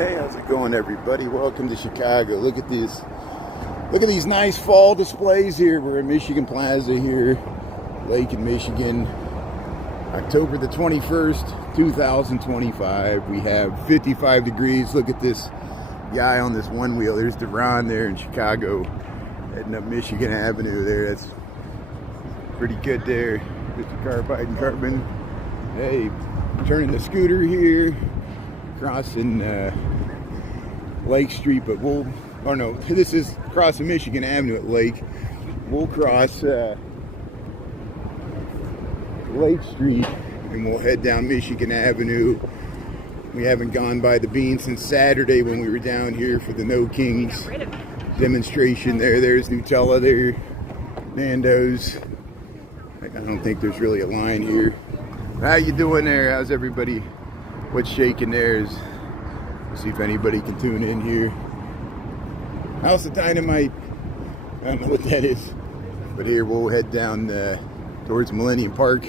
Hey, how's it going, everybody? Welcome to Chicago. Look at this. Look at these nice fall displays here. We're in Michigan Plaza here, Lake in Michigan. October the 21st, 2025. We have 55 degrees. Look at this guy on this one wheel. There's Deron there in Chicago, heading up Michigan Avenue there. That's pretty good there. Mr. Carbide and Carbon. Hey, turning the scooter here, crossing Lake Street, but this is crossing Michigan Avenue at Lake. We'll cross Lake Street and we'll head down Michigan Avenue. We haven't gone by the Bean since Saturday when we were down here for the No Kings demonstration there. There's Nutella there, Nando's. I don't think there's really a line here. How you doing there? How's everybody? What's shaking there? Let's see if anybody can tune in here. House of Dynamite. I don't know what that is. But here we'll head down towards Millennium Park.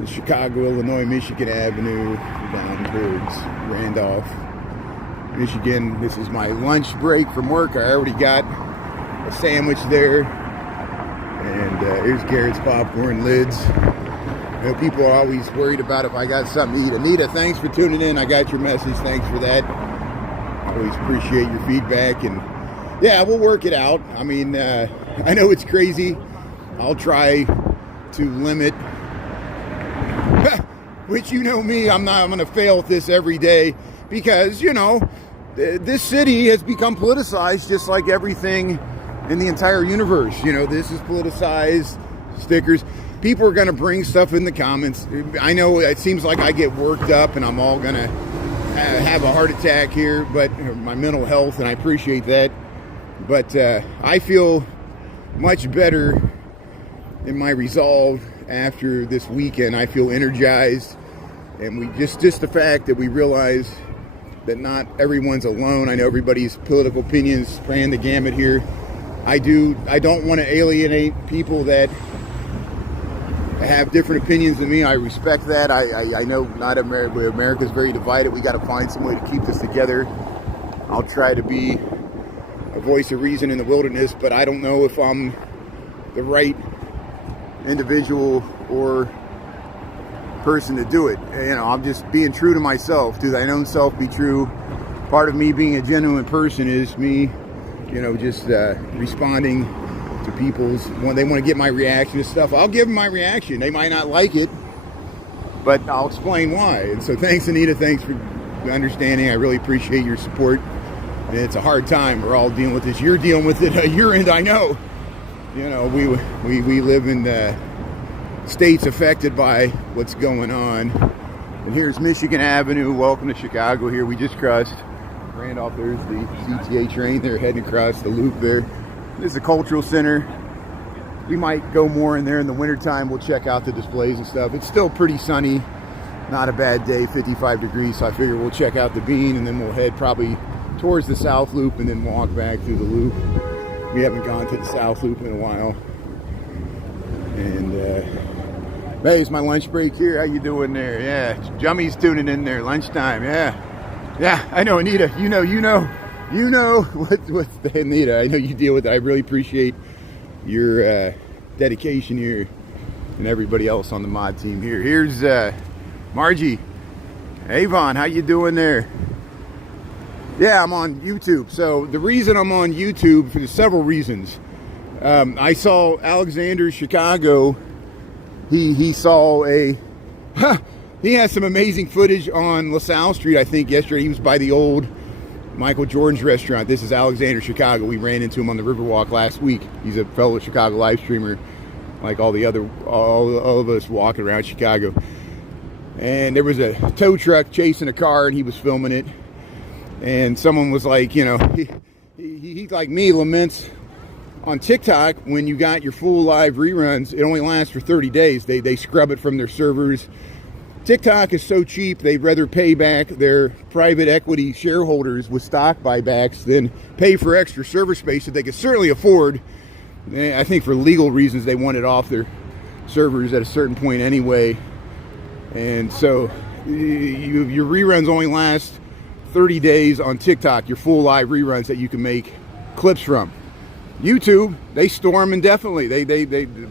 In Chicago, Illinois, Michigan Avenue, down towards Randolph, Michigan. This is my lunch break from work. I already got a sandwich there. And here's Garrett's popcorn lids. You know, people are always worried about if I got something to eat. Anita, thanks for tuning in. I got your message. Thanks for that. I always appreciate your feedback. And yeah, we'll work it out. I mean, I know it's crazy. I'll try to limit, which you know me, I'm going to fail at this every day because, you know, this city has become politicized just like everything in the entire universe. You know, this is politicized, stickers. People are going to bring stuff in the comments. I know it seems like I get worked up and I'm all going to have a heart attack here, but my mental health, and I appreciate that. But I feel much better in my resolve after this weekend. I feel energized, and we just the fact that we realize that not everyone's alone. I know everybody's political opinions span the gamut here. I don't want to alienate people that have different opinions than me. I respect that. I know not America's very divided. We got to find some way to keep this together. I'll try to be a voice of reason in the wilderness, but I don't know if I'm the right individual or person to do it. You know, I'm just being true to myself. To thine own self be true. Part of me being a genuine person is me, you know, just responding to people's, when they want to get my reaction to stuff, I'll give them my reaction. They might not like it, but I'll explain why. And so thanks, Anita. Thanks for understanding. I really appreciate your support. And it's a hard time. We're all dealing with this. You're dealing with it at your end, I know. You know, we live in states affected by what's going on. And here's Michigan Avenue. Welcome to Chicago here. We just crossed Randolph. There's the CTA train. They're heading across the loop there. This is the cultural center. We might go more in there in the wintertime. We'll check out the displays and stuff. It's still pretty sunny. Not a bad day, 55 degrees. So I figure we'll check out the Bean and then we'll head probably towards the South Loop and then walk back through the loop. We haven't gone to the South Loop in a while. And hey, it's my lunch break here. How you doing there? Yeah, Jummy's tuning in there. Lunchtime, yeah, I know, Anita. You know what's the Anita. I know you deal with it. I really appreciate your dedication here and everybody else on the mod team here. Here's Margie. Avon, how you doing there? Yeah, I'm on YouTube. So the reason I'm on YouTube, for several reasons. I saw Alexander Chicago. He saw he has some amazing footage on LaSalle Street, I think, yesterday. He was by the old Michael Jordan's restaurant. This is Alexander Chicago. We ran into him on the Riverwalk last week. He's a fellow Chicago live streamer, like all of us walking around Chicago. And there was a tow truck chasing a car, and he was filming it. And someone was like, you know, he like me laments on TikTok when you got your full live reruns. It only lasts for 30 days. They scrub it from their servers. TikTok is so cheap, they'd rather pay back their private equity shareholders with stock buybacks than pay for extra server space that they could certainly afford. I think for legal reasons they want it off their servers at a certain point anyway. And so your reruns only last 30 days on TikTok, your full live reruns that you can make clips from. YouTube, they store them indefinitely.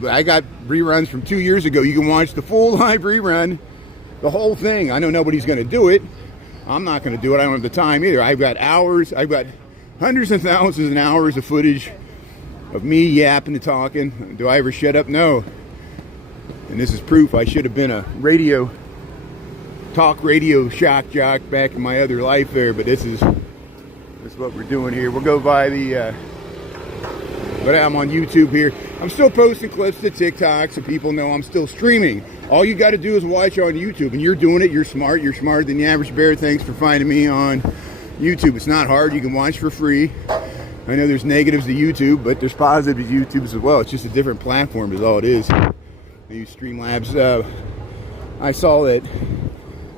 I got reruns from 2 years ago. You can watch the full live rerun, the whole thing. I know nobody's going to do it. I'm not going to do it. I don't have the time either. I've got hours. I've got hundreds of thousands of hours of footage of me yapping and talking. Do I ever shut up? No. And this is proof I should have been a talk radio shock jock back in my other life there. But this is what we're doing here. We'll go by but I'm on YouTube here. I'm still posting clips to TikTok so people know I'm still streaming. All you got to do is watch on YouTube, and you're doing it. You're smart. You're smarter than the average bear. Thanks for finding me on YouTube. It's not hard. You can watch for free. I know there's negatives to YouTube, but there's positives to YouTube as well. It's just a different platform is all it is. I use Streamlabs. I saw that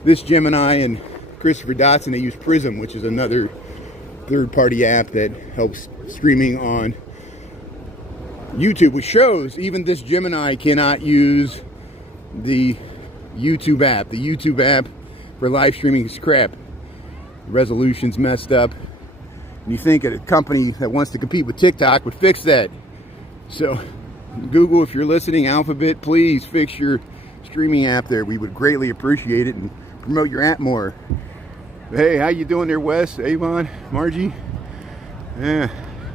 this Gemini and Christopher Dotson, they use Prism, which is another third-party app that helps streaming on YouTube, which shows even this Gemini cannot use the YouTube app. The YouTube app for live streaming is crap. The resolution's messed up. And you think a company that wants to compete with TikTok would fix that. So Google, if you're listening, Alphabet, please fix your streaming app there. We would greatly appreciate it and promote your app more. Hey, how you doing there, Wes, Avon, Margie? Yeah,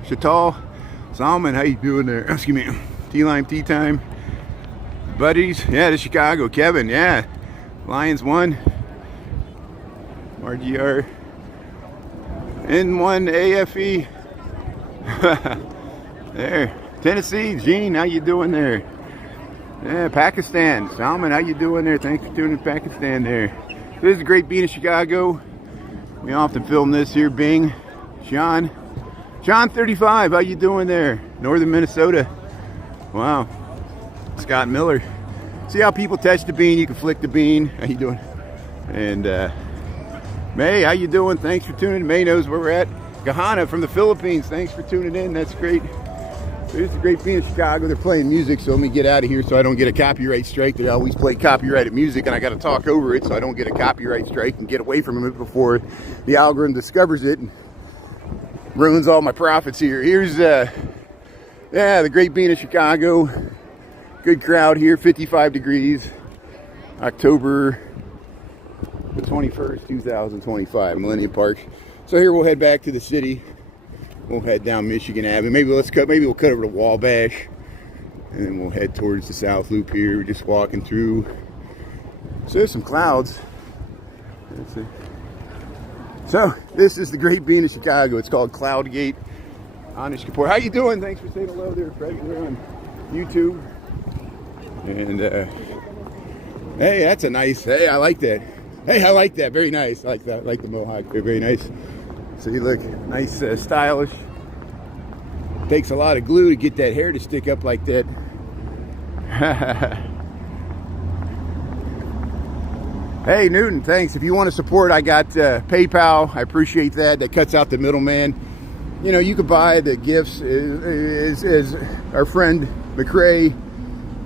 Chatal, Salmon, how you doing there? Excuse me, T-Lime, Tea Time. Buddies, yeah, to Chicago. Kevin, yeah. Lions won. RGR. N1 AFE. There. Tennessee, Gene, how you doing there? Yeah, Pakistan. Salman, how you doing there? Thanks for tuning in Pakistan there. This is great being in Chicago. We often film this here, Bing. Sean 35, how you doing there? Northern Minnesota. Wow. Scott Miller. See how people touch the bean? You can flick the bean. How you doing? And May, how you doing? Thanks for tuning in. May knows where we're at. Gahana from the Philippines. Thanks for tuning in. That's great. There's the great being in Chicago. They're playing music, so let me get out of here so I don't get a copyright strike. They always play copyrighted music, and I got to talk over it so I don't get a copyright strike and get away from it before the algorithm discovers it and ruins all my profits here. Here's the great being in Chicago. Good crowd here. 55 degrees. October the 21st, 2025, Millennium Park. So here we'll head back to the city. We'll head down Michigan Avenue. Maybe we'll cut over to Wabash, and then we'll head towards the South Loop here. We're just walking through. So there's some clouds. Let's see. So this is the great being in Chicago. It's called Cloudgate. Anish Kapoor, how you doing? Thanks for saying hello there, Fred. We're on YouTube. And hey, that's a nice. Hey, I like that. Hey, I like that. Very nice. I like that. I like the mohawk. They're very nice. So you look nice, stylish. Takes a lot of glue to get that hair to stick up like that. Hey, Newton, thanks. If you want to support, I got PayPal. I appreciate that. That cuts out the middleman. You know, you could buy the gifts. As our friend McCrae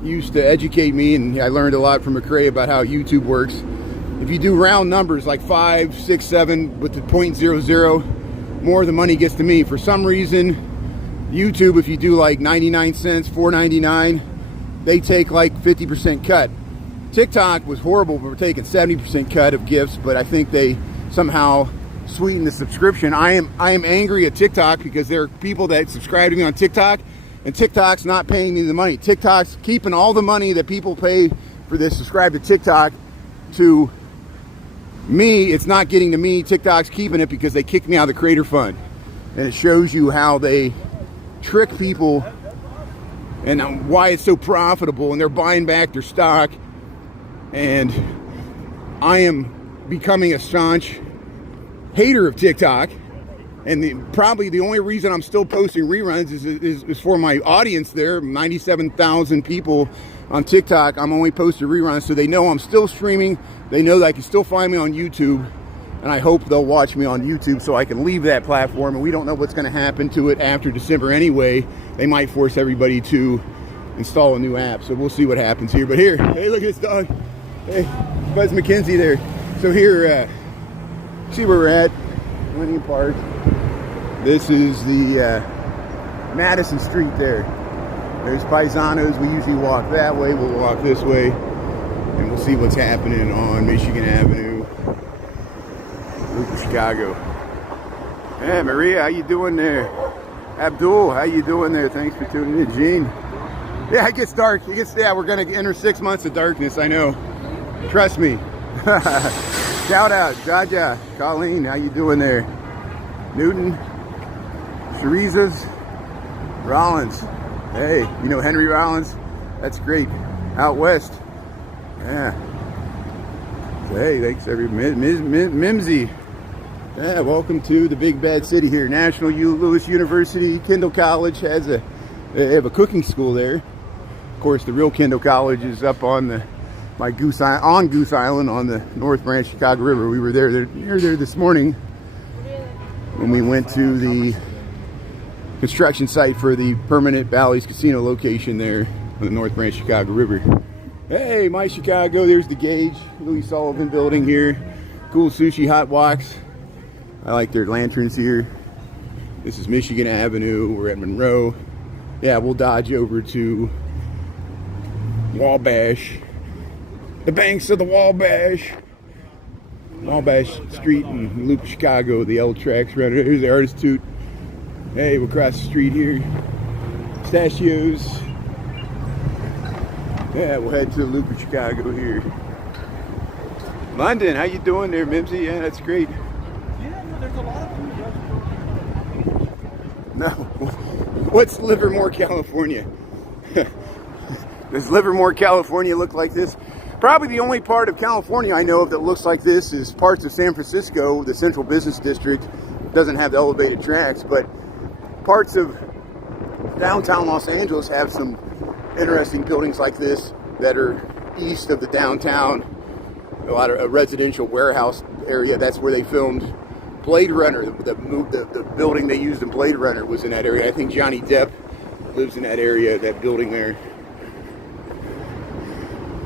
used to educate me, and I learned a lot from McCrae about how YouTube works. If you do round numbers like 5, 6, 7 with the 0.00, more of the money gets to me. For some reason, YouTube, if you do like 99 cents, $4.99, they take like 50% cut. TikTok was horrible. We were taking 70% cut of gifts, but I think they somehow sweetened the subscription. I am angry at TikTok because there are people that subscribe to me on TikTok, and TikTok's not paying me the money. TikTok's keeping all the money that people pay for this subscribe to TikTok to me. It's not getting to me. TikTok's keeping it because they kicked me out of the creator fund. And it shows you how they trick people and why it's so profitable, and they're buying back their stock. And I am becoming a staunch hater of TikTok, and probably the only reason I'm still posting reruns is for my audience there. 97,000 people on TikTok. I'm only posting reruns so they know I'm still streaming. They know that I can still find me on YouTube, and I hope they'll watch me on YouTube so I can leave that platform. And we don't know what's going to happen to it after December anyway. They might force everybody to install a new app, so we'll see what happens here. But here, hey, look at this dog. Hey, Buzz McKenzie there. So here, see where we're at. plenty of parks. This is the Madison Street there. There's Paisanos. We usually walk that way. We'll walk this way, and we'll see what's happening on Michigan Avenue, Loop of Chicago. Hey, Maria, how you doing there? Abdul, how you doing there? Thanks for tuning in. Gene. Yeah, it gets dark. Yeah, we're going to enter 6 months of darkness, I know. Trust me. Shout out, Jaja, Colleen, how you doing there? Newton, Sherizas, Rollins. Hey, you know Henry Rollins? That's great. Out west. Yeah. So, hey, thanks everybody. Mimsy. Yeah, welcome to the big bad city here. National Louis University, Kendall College they have a cooking school there. Of course, the real Kendall College is up on Goose Island on the North Branch Chicago River. We were there this morning when we went to the construction site for the permanent Bally's Casino location there on the North Branch Chicago River. Hey, my Chicago, there's the Gage, Louis Sullivan building here. Cool sushi hot walks. I like their lanterns here. This is Michigan Avenue. We're at Monroe. Yeah, we'll dodge over to Wabash. The banks of the Wabash Street in Loop, Chicago. The L tracks right there. Here's the Artist Toot. Hey, we'll cross the street here. Pistachios. Yeah, we'll head to the Loop of Chicago here. London, how you doing there, Mimsy? Yeah, that's great. Yeah, no, there's a lot of food. No. What's Livermore, California? Does Livermore, California look like this? Probably the only part of California I know of that looks like this is parts of San Francisco. The Central Business District doesn't have the elevated tracks, but parts of downtown Los Angeles have some interesting buildings like this that are east of the downtown. A lot of a residential warehouse area. That's where they filmed Blade Runner. The building they used in Blade Runner was in that area. I think Johnny Depp lives in that area, that building there.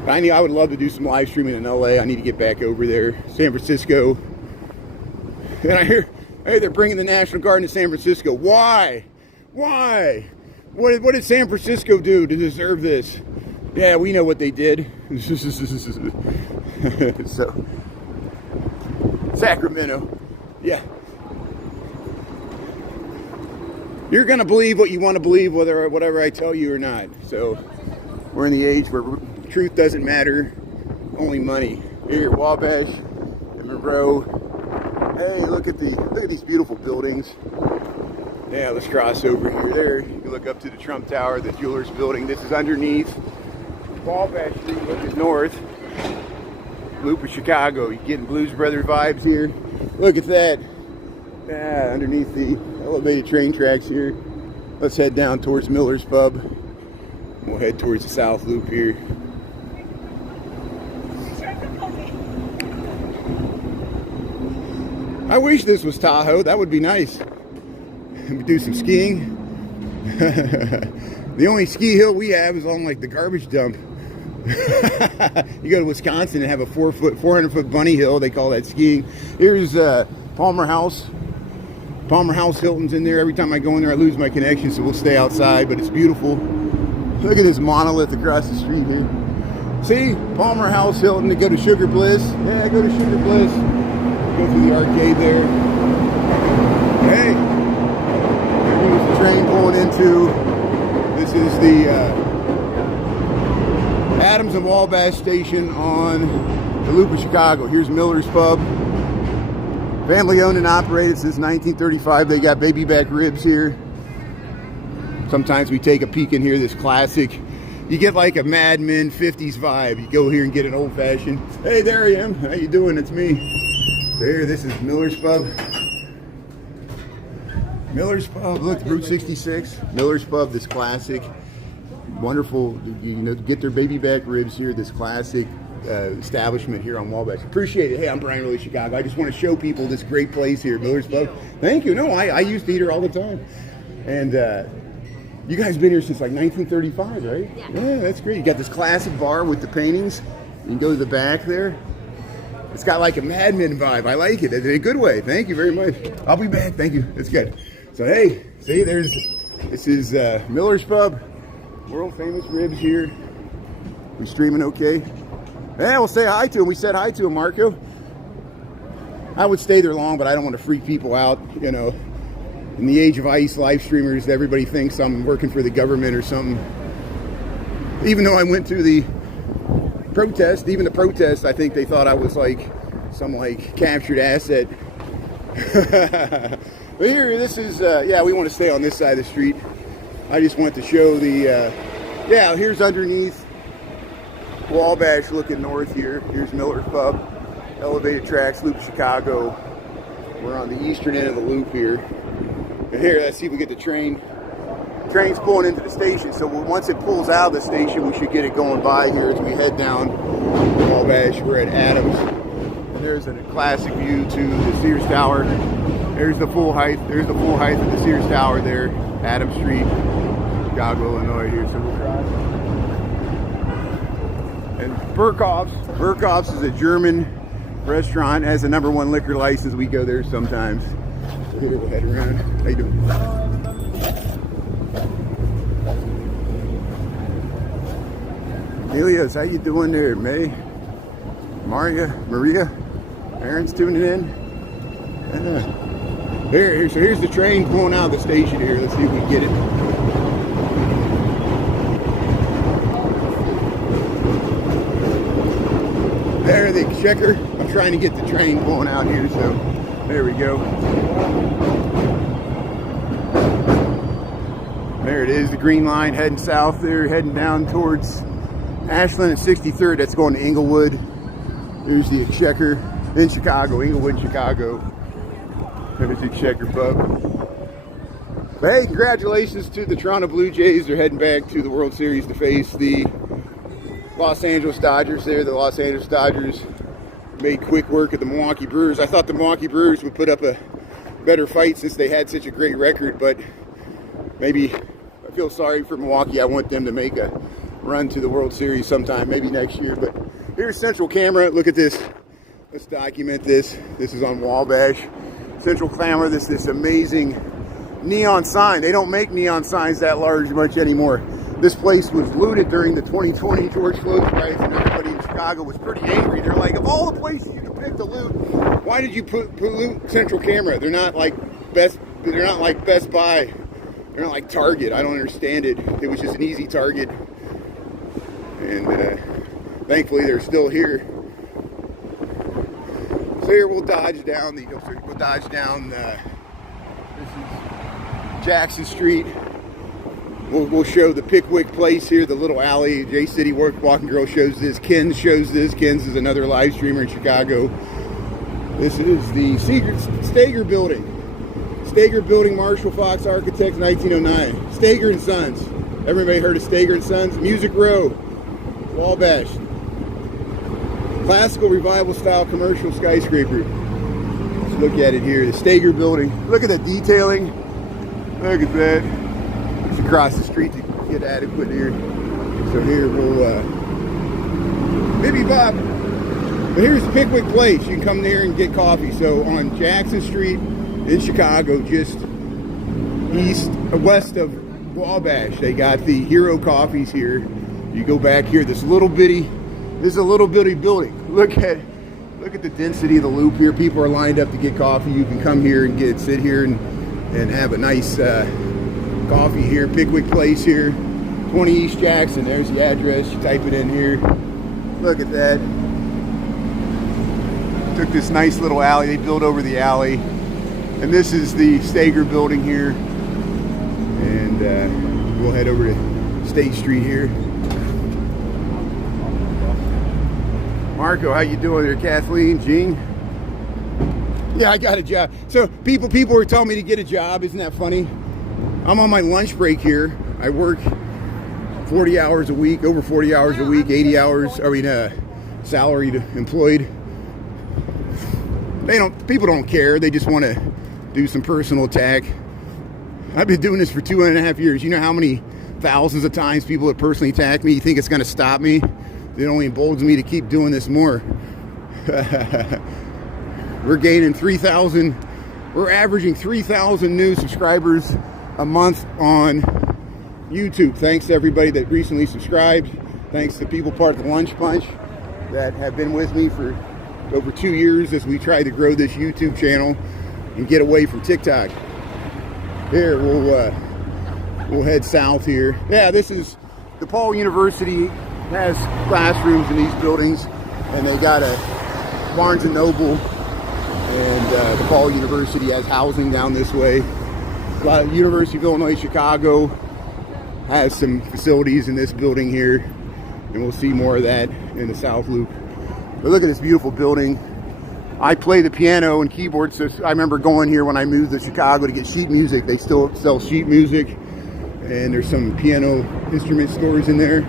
I would love to do some live streaming in LA. I need to get back over there. San Francisco. And I hear, hey, they're bringing the National Guard to San Francisco. Why? Why? What did San Francisco do to deserve this? Yeah, we know what they did. So, Sacramento. Yeah. You're going to believe what you want to believe, whatever I tell you or not. So, we're in the age where truth doesn't matter, only money. Here, Wabash and Monroe. Hey, look at these beautiful buildings. Yeah, let's cross over here. There, you can look up to the Trump Tower, the Jewelers Building. This is underneath Wabash Street, looking north. Loop of Chicago. You're getting Blues Brother vibes here. Look at that. Yeah, underneath the elevated train tracks here. Let's head down towards Miller's Pub. We'll head towards the South Loop here. I wish this was Tahoe. That would be nice. We do some skiing. The only ski hill we have is on like the garbage dump. You go to Wisconsin and have a 400-foot bunny hill. They call that skiing. Here's Palmer House. Palmer House Hilton's in there. Every time I go in there, I lose my connection, so we'll stay outside. But it's beautiful. Look at this monolith across the street here. See, Palmer House Hilton to go to Sugar Bliss. Yeah, go to Sugar Bliss. Go through the arcade there. Hey, here's the train pulling into. This is the Adams and Wabash station on the Loop of Chicago. Here's Miller's Pub. Family owned and operated since 1935. They got baby back ribs here. Sometimes we take a peek in here, this classic. You get like a Mad Men 50s vibe. You go here and get an old fashioned. Hey, there I am. How you doing? It's me. So here, this is Miller's Pub. Miller's Pub, look, Route 66. Miller's Pub, this classic, wonderful, you know, get their baby back ribs here, this classic establishment here on Wabash. Appreciate it. Hey, I'm Brian Really Chicago. I just want to show people this great place here, Miller's Pub. Thank you. No, I used to eat here all the time. And you guys been here since like 1935, right? Yeah, that's great. You got this classic bar with the paintings. You can go to the back there. It's got like a Mad Men vibe. I like it in a good way. Thank you very much. I'll be back. Thank you. It's good. So hey, see, this is Miller's Pub, world famous ribs here. We streaming okay? Yeah, we'll say hi to him. We said hi to him, Marco. I would stay there long, but I don't want to freak people out. You know, in the age of ice live streamers, everybody thinks I'm working for the government or something. Even though I went through the protest, even the protest, I think they thought I was like some like captured asset. But here, this is, yeah, we want to stay on this side of the street. I just want to show the, yeah, here's underneath Wabash looking north here. Here's Miller's Pub, elevated tracks, Loop Chicago. We're on the eastern end of the loop here. And here, let's see if we get the train. Train's pulling into the station, so once it pulls out of the station, we should get it going by here as we head down Wabash. We're at Adams. And there's a classic view to the Sears Tower. There's the full height. There's the full height of the Sears Tower there, Adams Street, Chicago, Illinois here. So we'll try. And Burkhoff's is a German restaurant. Has a #1 liquor license. We go there sometimes. So here we'll head around. How you doing? Elias, how you doing there? May, Maria, Aaron's tuning in. Here, so here's the train pulling out of the station here. Let's see if we can get it. There, the checker. I'm trying to get the train pulling out here, so there we go. There it is, the green line heading south there, heading down towards Ashland and 63rd. That's going to Inglewood. There's the Exchequer in Chicago, Inglewood, Chicago. There's the Exchequer Pub. But hey, congratulations to the Toronto Blue Jays. They're heading back to the World Series to face the Los Angeles Dodgers there. The Los Angeles Dodgers made quick work of the Milwaukee Brewers. I thought the Milwaukee Brewers would put up a better fight since they had such a great record, but maybe I feel sorry for Milwaukee. I want them to make a run to the World Series sometime, maybe next year. But here's Central Camera. Look at this. Let's document this. This is on Wabash. Central Camera, this amazing neon sign. They don't make neon signs that large much anymore. This place was looted during the 2020 George Floyd riots, and everybody in Chicago was pretty angry. They're like, of all the places you could pick to loot, why did you loot Central Camera? They're not like Best Buy. They're not like Target. I don't understand it. It was just an easy target. And thankfully they're still here. So here we'll dodge down this is Jackson Street. We'll show the Pickwick Place here, the little alley. J City Walking Girl shows this. Ken shows this. Ken's is another live streamer in Chicago. This is the Stager Building. Stager Building, Marshall Fox Architects, 1909. Stager and Sons. Everybody heard of Stager and Sons? Music Row, Wabash. Classical revival style commercial skyscraper. Let's look at it here. The Stager Building. Look at the detailing. Look at that. It's across the street to get adequate here. So here we'll maybe Bob. But here's the Pickwick Place. You can come there and get coffee. So on Jackson Street in Chicago, just west of Wabash, they got the Hero Coffees here. You go back here, this is a little bitty building. Look at the density of the loop here. People are lined up to get coffee. You can come here and sit here and have a nice coffee here. Pickwick Place here, 20 East Jackson. There's the address. You type it in here. Look at that. Took this nice little alley. They built over the alley. And this is the Stager Building here. And we'll head over to State Street here. Marco, how you doing there? Kathleen, Jean? Yeah, I got a job. So people were telling me to get a job. Isn't that funny? I'm on my lunch break here. I work 40 hours a week, over 40 hours a week, 80 hours, salaried employed. People don't care. They just want to do some personal attack. I've been doing this for 2.5 years. You know how many thousands of times people have personally attacked me? You think it's going to stop me? It only emboldens me to keep doing this more. We're gaining 3,000. We're averaging 3,000 new subscribers a month on YouTube. Thanks to everybody that recently subscribed. Thanks to people part of the Lunch Bunch that have been with me for over 2 years as we try to grow this YouTube channel and get away from TikTok. Here, we'll head south here. Yeah, this is DePaul University has classrooms in these buildings, and they got a Barnes & Noble, and DePaul University has housing down this way. University of Illinois Chicago has some facilities in this building here, and we'll see more of that in the South Loop. But look at this beautiful building. I play the piano and keyboard, so I remember going here when I moved to Chicago to get sheet music. They still sell sheet music, and there's some piano instrument stores in there.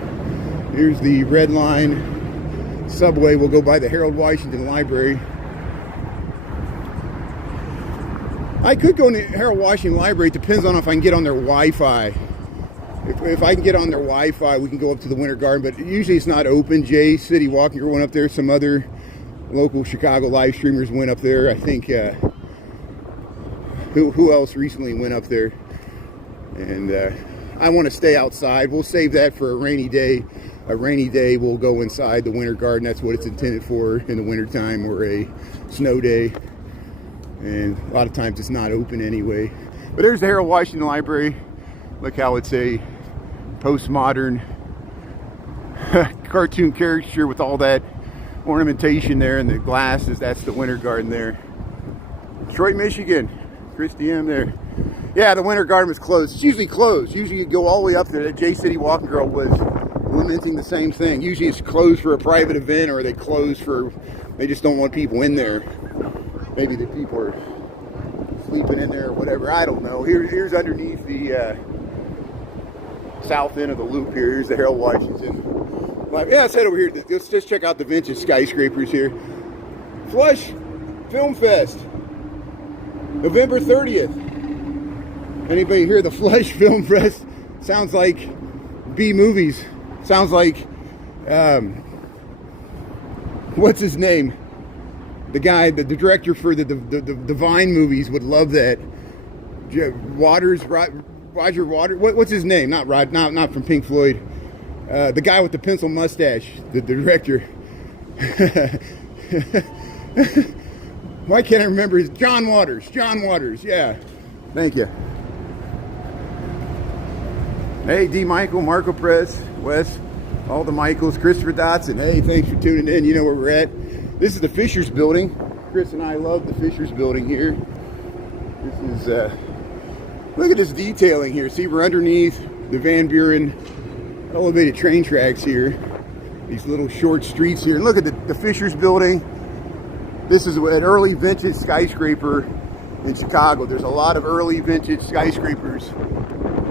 Here's the Red Line subway. We'll go by the Harold Washington Library. I could go in the Harold Washington Library. It depends on if I can get on their Wi-Fi. If I can get on their Wi-Fi, we can go up to the Winter Garden, but usually it's not open. Jay City Walking went up there. Some other local Chicago live streamers went up there. I think, who else recently went up there? And I want to stay outside. We'll save that for a rainy day. A rainy day, we'll go inside the Winter Garden. That's what it's intended for in the wintertime, or a snow day. And a lot of times it's not open anyway. But there's the Harold Washington Library. Look how it's a postmodern cartoon caricature with all that ornamentation there, and the glasses. That's the Winter Garden there. Detroit, Michigan. Christy M there. Yeah, the Winter Garden was closed. It's usually closed. Usually you go all the way up there. The J City Walking Girl was lamenting the same thing. Usually it's closed for a private event, or they close for, they just don't want people in there. Maybe the people are sleeping in there or whatever. I don't know. Here's underneath the south end of the loop here. Here's the Harold Washington. Yeah, let's head over here. Let's just check out the vintage skyscrapers here. Flush Film Fest, November 30th. Anybody hear the Flush Film Fest? Sounds like B movies. Sounds like, what's his name? The guy, the director for the Vine movies would love that. Roger Waters. What's his name? Not from Pink Floyd. The guy with the pencil mustache. The director. Why can't I remember his? John Waters. John Waters. Yeah. Thank you. Hey, D. Michael, Marco Press, Wes, all the Michaels, Christopher Dotson. Hey, thanks for tuning in. You know where we're at. This is the Fishers Building. Chris and I love the Fishers Building here. This is, look at this detailing here. See, we're underneath the Van Buren elevated train tracks here. These little short streets here. And look at the Fishers Building. This is an early vintage skyscraper in Chicago. There's a lot of early vintage skyscrapers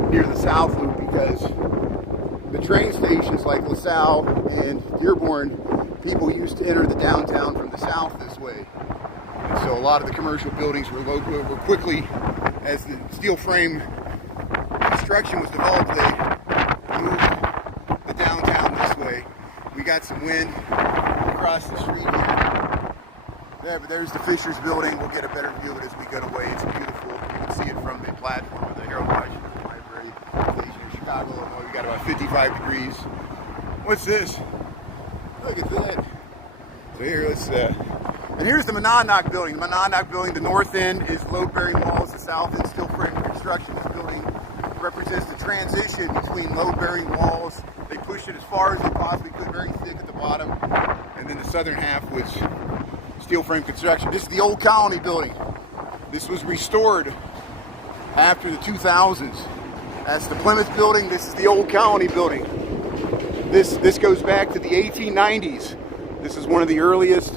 near the South Loop, because the train stations like LaSalle and Dearborn, people used to enter the downtown from the south this way. And so a lot of the commercial buildings were quickly, as the steel frame construction was developed, they moved the downtown this way. We got some wind across the street here. Yeah, but there's the Fishers Building. We'll get a better view of it as we get away. It's beautiful. You can see it from the platform of the Harold Washington Library station in Chicago, Illinois. We got about 55 degrees. What's this? Look at that. So here, let's, and here's the Monadnock Building. The Monadnock Building, the north end is load-bearing walls, the south end steel frame construction. This building represents the transition between load-bearing walls. They pushed it as far as they possibly could, very thick at the bottom, and then the southern half was steel frame construction. This is the old Colony Building. This was restored after the 2000s. That's the Plymouth Building. This is the old Colony Building. This goes back to the 1890s. This is one of the earliest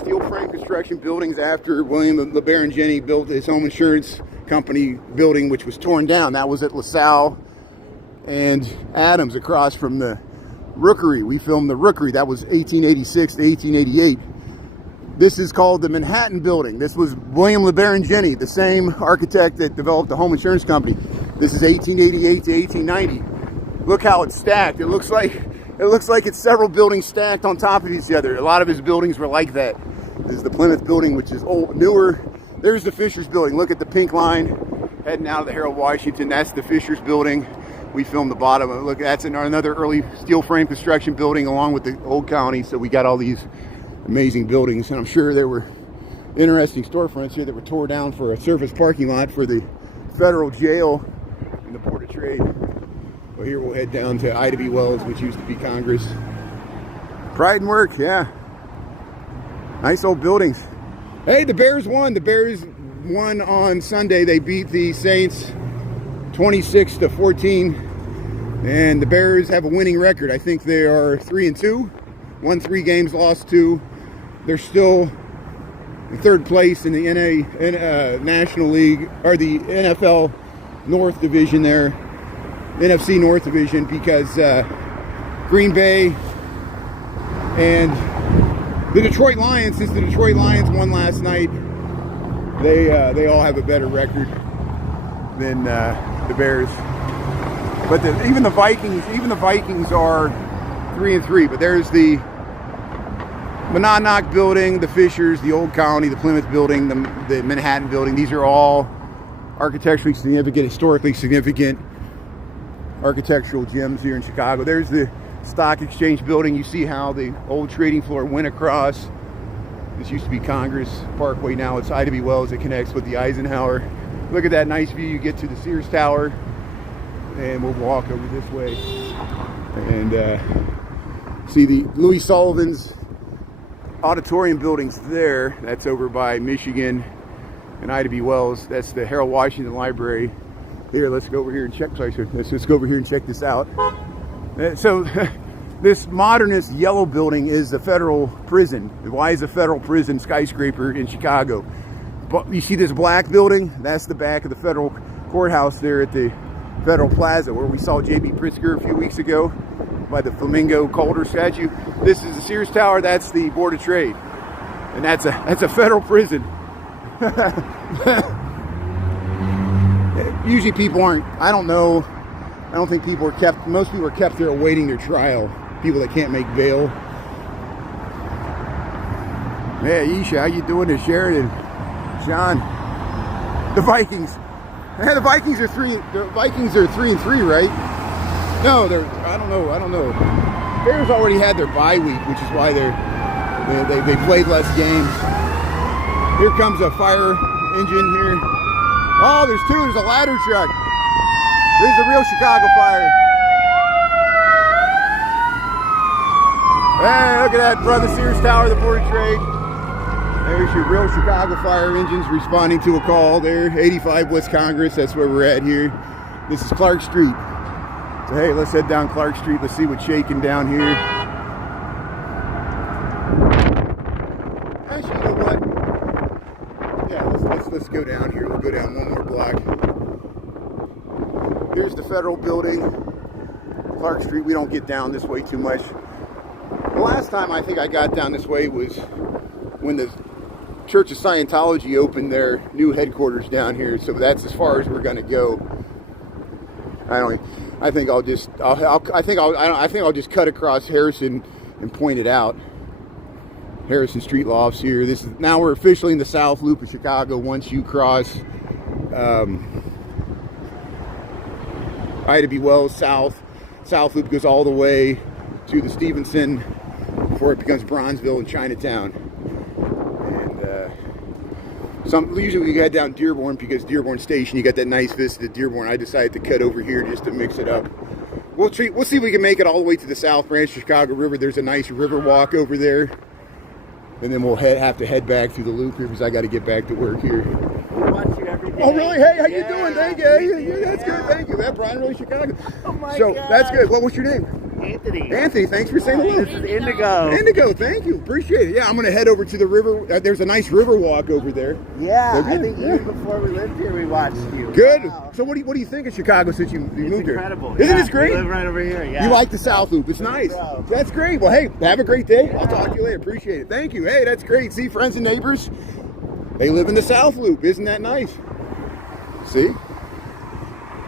steel frame construction buildings after William LeBaron Jenney built his home insurance company building, which was torn down. That was at LaSalle and Adams across from the Rookery. We filmed the Rookery. That was 1886 to 1888. This is called the Manhattan Building. This was William LeBaron Jenney, the same architect that developed the home insurance company. This is 1888 to 1890. Look how it's stacked. It looks like It looks like it's several buildings stacked on top of each other. A lot of his buildings were like that. This is the Plymouth building, which is old, newer. There's the Fisher's building. Look at the pink line heading out of the Harold Washington. That's the Fisher's building. We filmed the bottom of it. Look, that's another early steel frame construction building along with the old county. So we got all these amazing buildings. And I'm sure there were interesting storefronts here that were tore down for a surface parking lot for the federal jail and the Board of Trade. Well, here we'll head down to Ida B. Wells, which used to be Congress. Pride and Work, yeah. Nice old buildings. Hey, the Bears won. The Bears won on Sunday. They beat the Saints 26-14. And the Bears have a winning record. I think they are 3-2. Won 3 games, lost 2. They're still in 3rd place in the National League, or the NFL North Division there. NFC North Division, because Green Bay and the Detroit Lions, since the Detroit Lions won last night, they all have a better record than the Bears. But even the Vikings are 3-3. But there's the Monadnock building, the Fishers, the Old County, the Plymouth building, the Manhattan building. These are all architecturally significant, historically significant architectural gems here in Chicago. There's the Stock Exchange building. You see how the old trading floor went across. This used to be Congress Parkway. Now it's Ida B. Wells. It connects with the Eisenhower. Look at that nice view. You get to the Sears Tower, and we'll walk over this way and see the Louis Sullivan's auditorium buildings there. That's over by Michigan and Ida B. Wells. That's the Harold Washington Library. Here, let's go over here and check. Let's go over here and check this out. So, this modernist yellow building is the federal prison. Why is a federal prison skyscraper in Chicago? But you see this black building? That's the back of the federal courthouse there at the Federal Plaza, where we saw J.B. Pritzker a few weeks ago by the Flamingo Calder statue. This is the Sears Tower. That's the Board of Trade, and that's a federal prison. Usually people aren't, I don't know, I don't think people are kept, most people are kept there awaiting their trial. People that can't make bail. Hey, Isha, how you doing to Sheridan? John. The Vikings. The Vikings are 3-3, right? No, I don't know. Bears already had their bye week, which is why they played less games. Here comes a fire engine here. Oh, there's 2. There's a ladder truck. This is a real Chicago fire. Hey, look at that, brother. Sears Tower, the Board of Trade. There's your real Chicago fire engines responding to a call there. 85 West Congress, that's where we're at here. This is Clark Street. So hey, let's head down Clark Street. Let's see what's shaking down here. Actually, you know what? Yeah, let's go down here. We'll go down one more block. Here's the Federal Building, Clark Street. We don't get down this way too much. The last time I think I got down this way was when the Church of Scientology opened their new headquarters down here. So that's as far as we're going to go. I think I'll just cut across Harrison and point it out. Harrison Street Lofts here. Now we're officially in the South Loop of Chicago. Once you cross Ida B. Wells South Loop goes all the way to the Stevenson before it becomes Bronzeville and Chinatown. And usually we head down Dearborn because Dearborn Station, you got that nice vista to Dearborn. I decided to cut over here just to mix it up. We'll see if we can make it all the way to the South Branch Chicago River. There's a nice river walk over there. And then we'll have to head back through the loop here because I got to get back to work here. We watch you every day. Oh, really? Hey, how you doing? Thank you. Yeah, that's good. Thank you. That Brian really Chicago. Oh my God. That's good. What's your name? Anthony. Anthony, thanks for saying hello. This is Indigo. Indigo, thank you. Appreciate it. Yeah, I'm going to head over to the river. There's a nice river walk over there. Yeah, I think even before we lived here, we watched you. Good. Wow. So what do you think of Chicago since you moved here? It's incredible. Isn't this great? We live right over here. Yeah. You like the South Loop. It's nice. So. That's great. Well, hey, have a great day. I'll talk to you later. Appreciate it. Thank you. Hey, that's great. See, friends and neighbors, they live in the South Loop. Isn't that nice? See?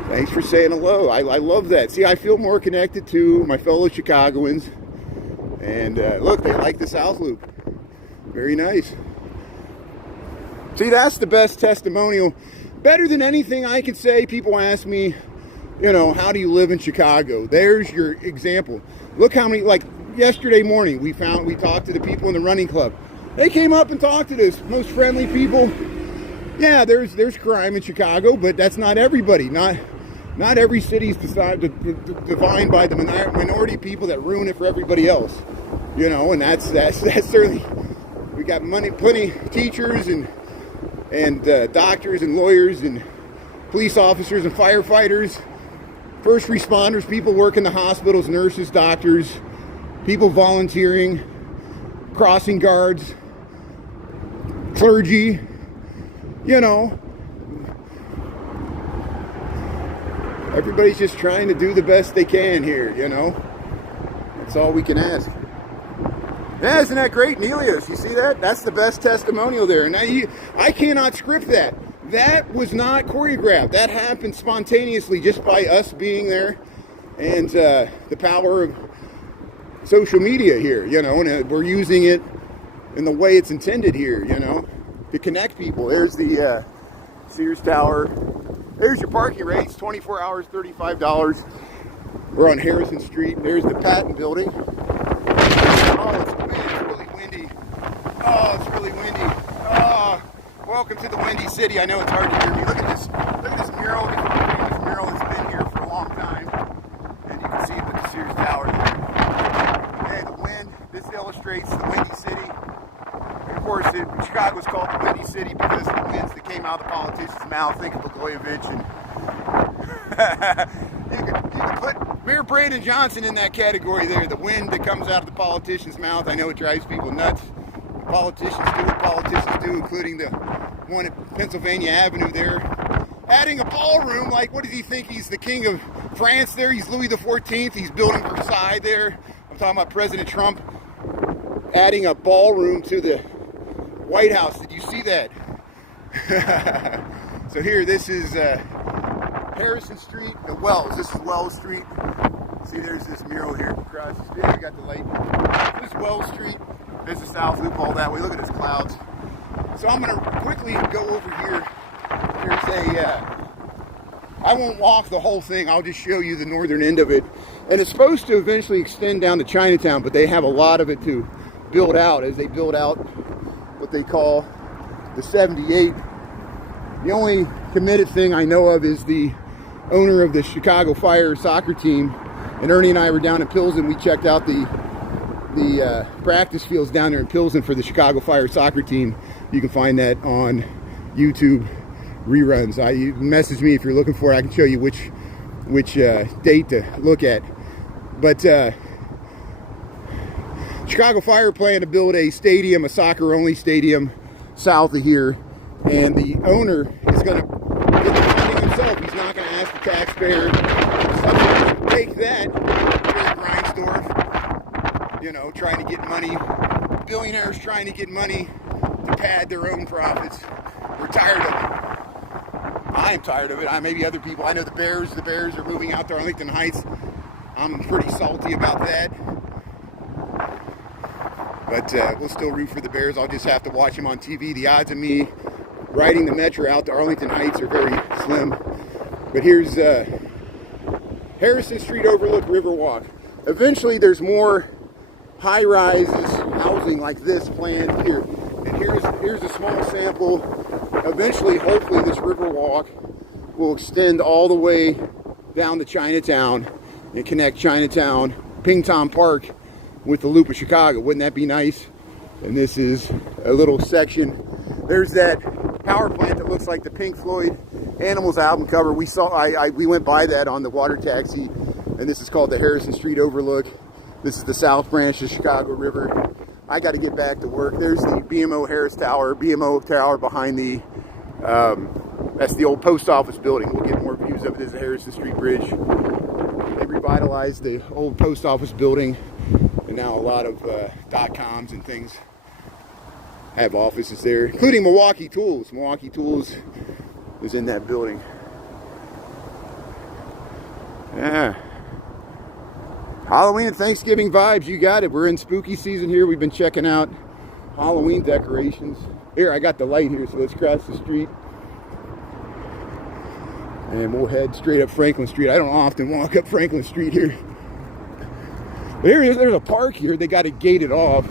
Thanks for saying hello. I love that. See, I feel more connected to my fellow Chicagoans. And look, they like the South Loop. Very nice. See, that's the best testimonial. Better than anything I can say. People ask me, you know, how do you live in Chicago? There's your example. Look how many, like yesterday morning, we talked to the people in the running club. They came up and talked to us. Most friendly people. Yeah, there's crime in Chicago, but that's not everybody. Not every city's defined by the minority people that ruin it for everybody else. You know, and that's certainly, we got plenty teachers and doctors and lawyers and police officers and firefighters, first responders, people working the hospitals, nurses, doctors, people volunteering, crossing guards, clergy, you know. Everybody's just trying to do the best they can here, you know. That's all we can ask. Yeah, isn't that great, Nelius? You see that? That's the best testimonial there. And I cannot script that. That was not choreographed. That happened spontaneously just by us being there and the power of social media here, you know. And we're using it in the way it's intended here, you know, to connect people. There's the Sears Tower. There's your parking rates, 24 hours, $35. We're on Harrison Street. There's the Patton Building. Oh, it's really windy. Oh, it's really windy. Oh, welcome to the Windy City. I know it's hard to hear me. Look at this mural. It's a famous mural that's been here for a long time. And you can see it with the Sears Tower there. Hey, the wind. This illustrates the Windy City. And of course, Chicago's called the Windy City because of the winds that came out of the politician's mouth. Think of Blagojevich and you can put Mayor Brandon Johnson in that category there. The wind that comes out of the politician's mouth. I know it drives people nuts. Politicians do what politicians do, including the one at Pennsylvania Avenue there. Adding a ballroom, like what does he think? He's the king of France there? He's Louis XIV. He's building Versailles there. I'm talking about President Trump adding a ballroom to the White House. Did you see that? So here, this is Harrison Street, the Wells. This is Wells Street. See, there's this mural here across the street. You got the light. This is Wells Street. There's the South Loop all that way. Look at those clouds. So I'm going to quickly go over here. There's I won't walk the whole thing. I'll just show you the northern end of it. And it's supposed to eventually extend down to Chinatown, but they have a lot of it to build out as they build out what they call the 78. The only committed thing I know of is the owner of the Chicago Fire soccer team. And Ernie and I were down in Pilsen. We checked out the practice fields down there in Pilsen for the Chicago Fire soccer team. You can find that on YouTube reruns. You message me if you're looking for it. I can show you which date to look at. But Chicago Fire plan to build a stadium, a soccer-only stadium south of here. And the owner is going to get the funding himself. He's not going to ask the taxpayer to take that to Reinsdorf, you know, trying to get money. Billionaires trying to get money to pad their own profits. We're tired of it. I'm tired of it. Maybe other people. I know the Bears are moving out to Arlington Heights. I'm pretty salty about that. But we'll still root for the Bears. I'll just have to watch them on TV. The odds of me riding the Metro out to Arlington Heights are very slim. But here's Harrison Street Overlook Riverwalk. Eventually there's more high-rises housing like this planned here. And here's a small sample. Eventually, hopefully, this Riverwalk will extend all the way down to Chinatown and connect Chinatown, Pingtom Park with the Loop of Chicago. Wouldn't that be nice? And this is a little section. There's that power plant that looks like the Pink Floyd Animals album cover. We went by that on the water taxi, and this is called the Harrison Street Overlook. This is the South Branch of Chicago River. I got to get back to work. There's the BMO Tower behind the, that's the old post office building. We'll get more views of it. There's the Harrison Street Bridge. They revitalized the old post office building, and now a lot of .coms and things have offices there, including Milwaukee Tools. Milwaukee Tools is in that building. Yeah. Halloween and Thanksgiving vibes, you got it. We're in spooky season here. We've been checking out Halloween decorations. Here, I got the light here, so let's cross the street. And we'll head straight up Franklin Street. I don't often walk up Franklin Street here. But there's a park here. They got it gated off.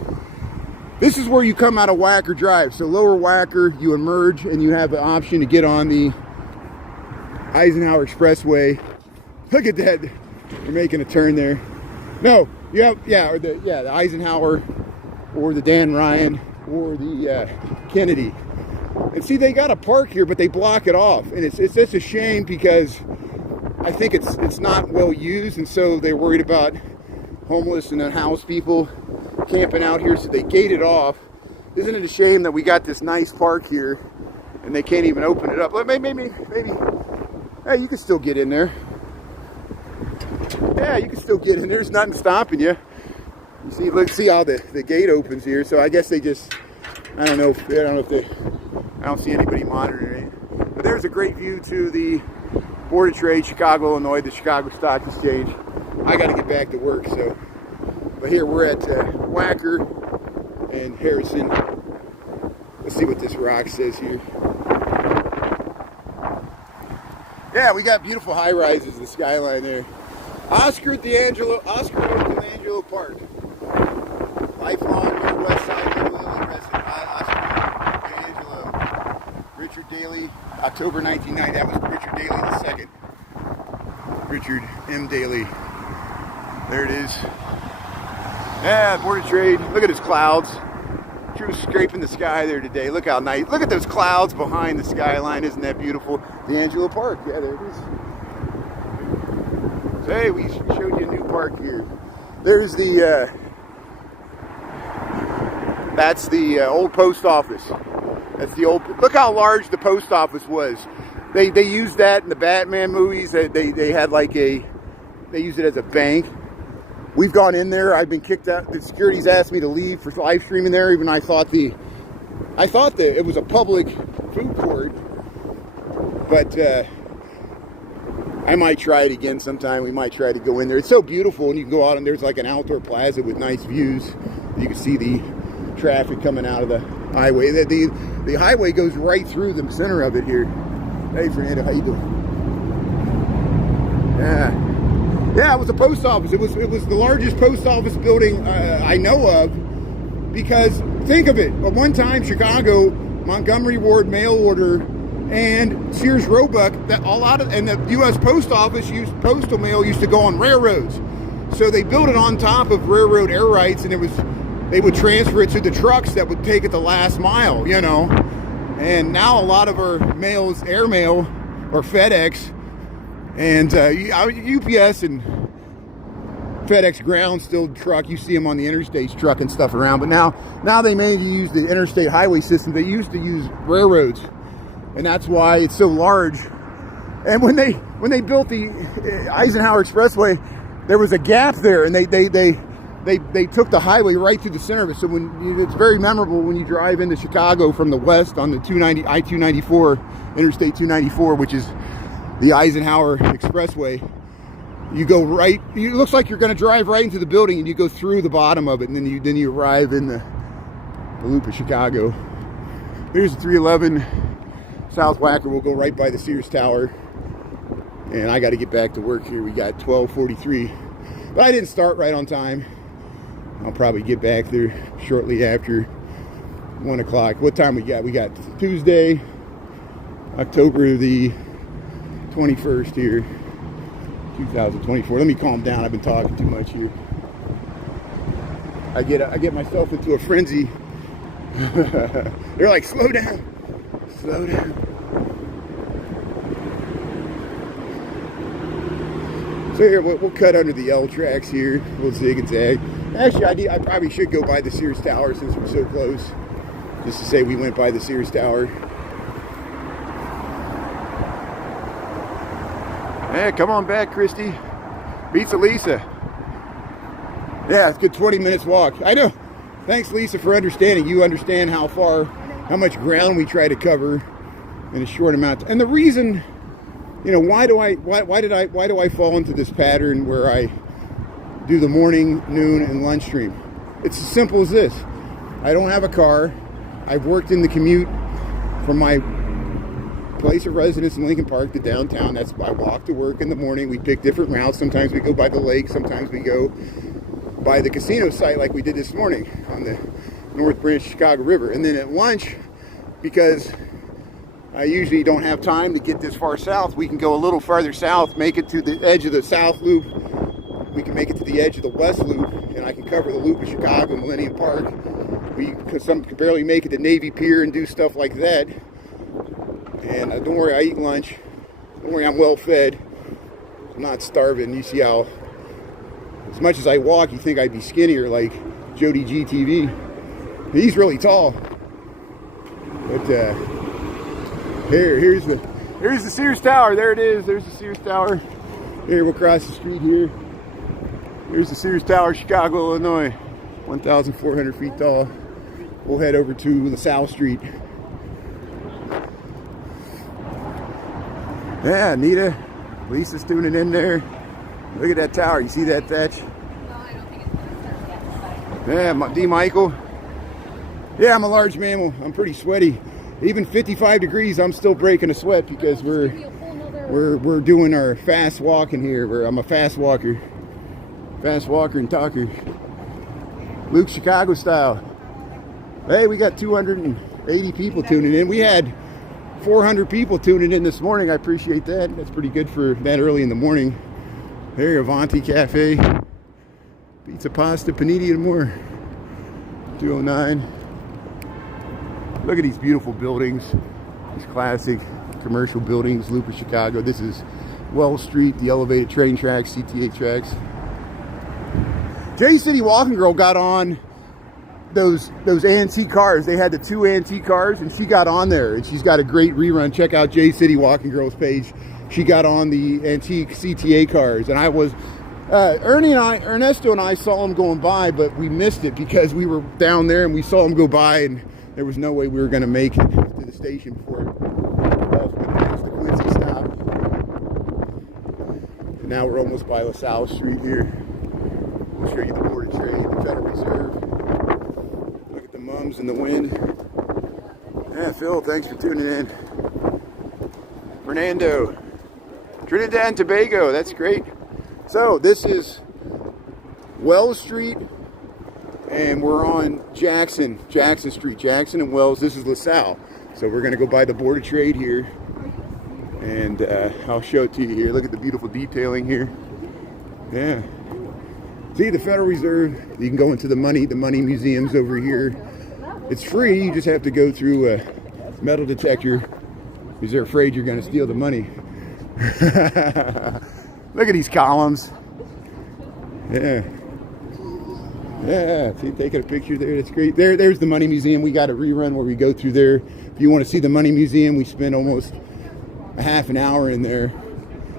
This is where you come out of Wacker Drive. So lower Wacker, you emerge, and you have the option to get on the Eisenhower Expressway. Look at that. You're making a turn there. No, you have, the Eisenhower, or the Dan Ryan, or the Kennedy. And see, they got a park here, but they block it off. And it's just a shame because I think it's not well used, and so they're worried about homeless and unhoused people camping out here, so they gate it off. Isn't it a shame that we got this nice park here and they can't even open it up? Maybe. Hey, you can still get in there. Yeah, you can still get in. There's nothing stopping you. You see, look, see how the gate opens here. So I guess they just, I don't know if they, I don't see anybody monitoring it. But there's a great view to the Board of Trade, Chicago, Illinois, the Chicago Stock Exchange. I got to get back to work, so. But here we're at Wacker and Harrison. Let's see what this rock says here. Yeah, we got beautiful high rises, the skyline there. Oscar D'Angelo Park. Lifelong Northwest Side Lily resident. Oscar D'Angelo. Richard Daley, October 1990. That was Richard Daley II. Richard M. Daley. There it is. Yeah, Board of Trade. Look at his clouds. True scraping the sky there today. Look how nice. Look at those clouds behind the skyline. Isn't that beautiful? D'Angelo Park. Yeah, there it is. So, hey, we showed you a new park here. There's the, that's the old post office. That's the old, look how large the post office was. They used that in the Batman movies. They had like they used it as a bank. We've gone in there. I've been kicked out. The security's asked me to leave for live streaming there. Even I thought that it was a public food court, but I might try it again sometime. We might try to go in there. It's so beautiful, and you can go out and there's like an outdoor plaza with nice views. You can see the traffic coming out of the highway. The highway goes right through the center of it here. Hey, Fernando, how you doing? Yeah, it was a post office. It was the largest post office building I know of, because think of it. At one time, Chicago, Montgomery Ward mail order, and Sears Roebuck, and the U.S. Post Office postal mail used to go on railroads. So they built it on top of railroad air rights, and they would transfer it to the trucks that would take it the last mile, you know. And now a lot of our mail is air mail or FedEx. And UPS and FedEx ground still truck. You see them on the interstates trucking stuff around. But now they mainly use the interstate highway system. They used to use railroads, and that's why it's so large. And when they built the Eisenhower Expressway, there was a gap there, and they took the highway right through the center of it. So it's very memorable when you drive into Chicago from the west on the I-294, Interstate 294, which is the Eisenhower Expressway. You go right, it looks like you're going to drive right into the building, and you go through the bottom of it, and then you arrive in the loop of Chicago. Here's the 311 South Wacker. We'll go right by the Sears Tower, and I got to get back to work here. We got 12:43, but I didn't start right on time. I'll probably get back there shortly after 1 o'clock. What time we got? We got Tuesday, October the 21st here, 2024. Let me calm down. I've been talking too much here. I get myself into a frenzy. They're like, slow down, slow down. So here, we'll cut under the L tracks here. We'll zig and zag. Actually, I probably should go by the Sears Tower since we're so close, just to say we went by the Sears Tower. Hey, come on back, Christy. Pizza Lisa. Yeah, it's a good 20 minutes walk. I know. Thanks, Lisa, for understanding. You understand how much ground we try to cover in a short amount. And the reason you know, why do I fall into this pattern where I do the morning, noon, and lunch stream? It's as simple as this. I don't have a car. I've worked in the commute from my place of residence in Lincoln Park to downtown. That's I walk to work in the morning. We pick different routes. Sometimes we go by the lake. Sometimes we go by the casino site like we did this morning on the North Branch Chicago River. And then at lunch, because I usually don't have time to get this far south, we can go a little farther south, make it to the edge of the South Loop. We can make it to the edge of the West Loop, and I can cover the loop of Chicago, Millennium Park. Because some can barely make it to Navy Pier and do stuff like that. And don't worry, I eat lunch. Don't worry, I'm well fed. I'm not starving. You see how, as much as I walk, you think I'd be skinnier like Jody GTV. He's really tall. But here's the Sears Tower. There it is. There's the Sears Tower. Here, we'll cross the street here. Here's the Sears Tower, Chicago, Illinois. 1,400 feet tall. We'll head over to LaSalle Street. Yeah, Anita, Lisa's tuning in there. Look at that tower. You see that thatch? No, I don't think it's yet. Yeah, D. Michael. Yeah, I'm a large mammal. I'm pretty sweaty. Even 55 degrees, I'm still breaking a sweat because we're doing our fast walking here. I'm a fast walker and talker. Luke Chicago style. Hey, we got 280 people tuning in. We had 400 people tuning in this morning. I appreciate that. That's pretty good for that early in the morning. There, Avanti Cafe. Pizza, pasta, panini, and more. 209. Look at these beautiful buildings. These classic commercial buildings. Loop of Chicago. This is Wells Street, the elevated train tracks, CTA tracks. J City Walking Girl got on those antique cars. They had the 2 antique cars, and she got on there, and she's got a great rerun. Check out J City Walking Girl's page. She got on the antique CTA cars, and I was Ernesto and I saw them going by, but we missed it because we were down there and we saw them go by, and there was no way we were going to make it to the station before the Quincy stop. And now we're almost by LaSalle Street here. We'll show you the Board of Trade, the Federal Reserve. Look at the mums in the wind. Yeah, Phil, thanks for tuning in. Fernando, Trinidad and Tobago, that's great. So this is Wells Street, and we're on Jackson Street, Jackson and Wells. This is LaSalle. So we're gonna go by the Board of Trade here, and I'll show it to you here. Look at the beautiful detailing here. Yeah. See the Federal Reserve. You can go into the money museums over here. It's free. You just have to go through a metal detector because they're afraid you're going to steal the money. Look at these columns. Yeah. Yeah. See, taking a picture there. That's great. There's the Money Museum. We got a rerun where we go through there. If you want to see the Money Museum, we spend almost a half an hour in there.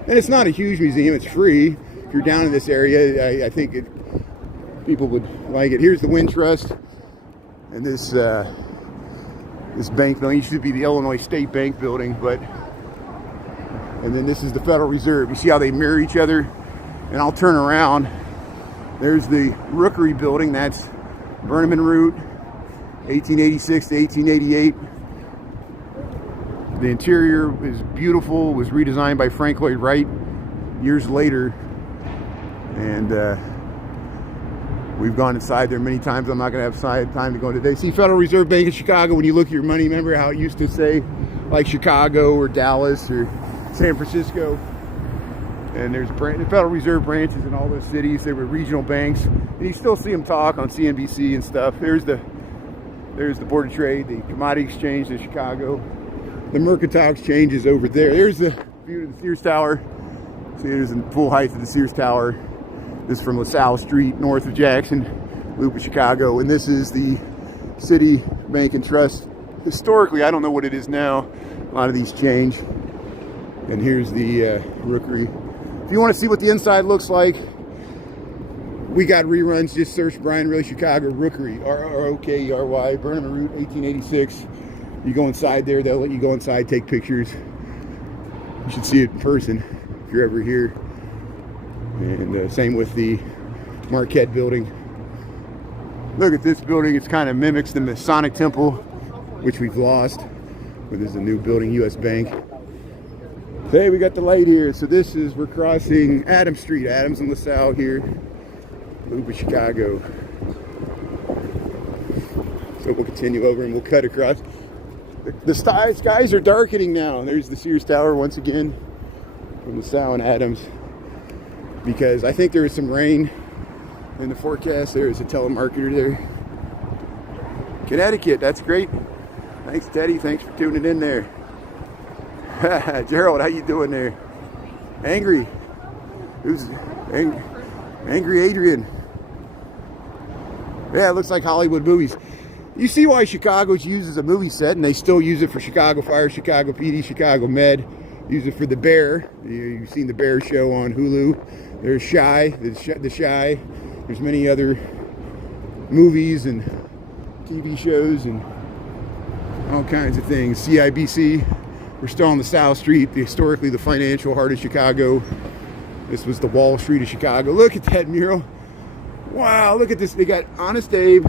And it's not a huge museum. It's free. If you're down in this area, I think people would like it. Here's the Wind Trust, and this bank building. It should be the Illinois State Bank building, and then this is the Federal Reserve. You see how they mirror each other? And I'll turn around. There's the Rookery building. That's Burnham and Root, 1886 to 1888. The interior is beautiful. It was redesigned by Frank Lloyd Wright years later. And we've gone inside there many times. I'm not going to have time to go today. See, Federal Reserve Bank of Chicago, when you look at your money, remember how it used to say like Chicago or Dallas or San Francisco? And there's the Federal Reserve branches in all those cities. There were regional banks. And you still see them talk on CNBC and stuff. There's the Board of Trade, the Commodity Exchange in Chicago. The Mercantile Exchange is over there. There's the view of the Sears Tower. See, there's the full height of the Sears Tower. This is from LaSalle Street, north of Jackson, Loop of Chicago. And this is the City Bank and Trust. Historically, I don't know what it is now. A lot of these change. And here's the Rookery. If you want to see what the inside looks like, we got reruns. Just search Brian Riley Chicago Rookery, R-O-K-E-R-Y, Burnham and Route, 1886. You go inside there, they'll let you go inside, take pictures. You should see it in person if you're ever here. And same with the Marquette building. Look at this building. It kind of mimics the Masonic Temple, which we've lost. But there's a new building, U.S. Bank. Hey, we got the light here. So we're crossing Adams Street, Adams and LaSalle here, Loop of Chicago. So we'll continue over and we'll cut across. The skies are darkening now. There's the Sears Tower once again from LaSalle and Adams. Because I think there is some rain in the forecast. There is a telemarketer there. Connecticut, that's great. Thanks, Teddy. Thanks for tuning in there. Gerald, how you doing there? Angry. Who's Angry Adrian? Yeah, it looks like Hollywood movies. You see why Chicago's used as a movie set, and they still use it for Chicago Fire, Chicago PD, Chicago Med. Use it for The Bear. You've seen The Bear show on Hulu. There's Shy, The Shy. There's many other movies and TV shows and all kinds of things. CIBC. We're still on the South Street, historically the financial heart of Chicago. This was the Wall Street of Chicago. Look at that mural. Wow, look at this. They got Honest Abe.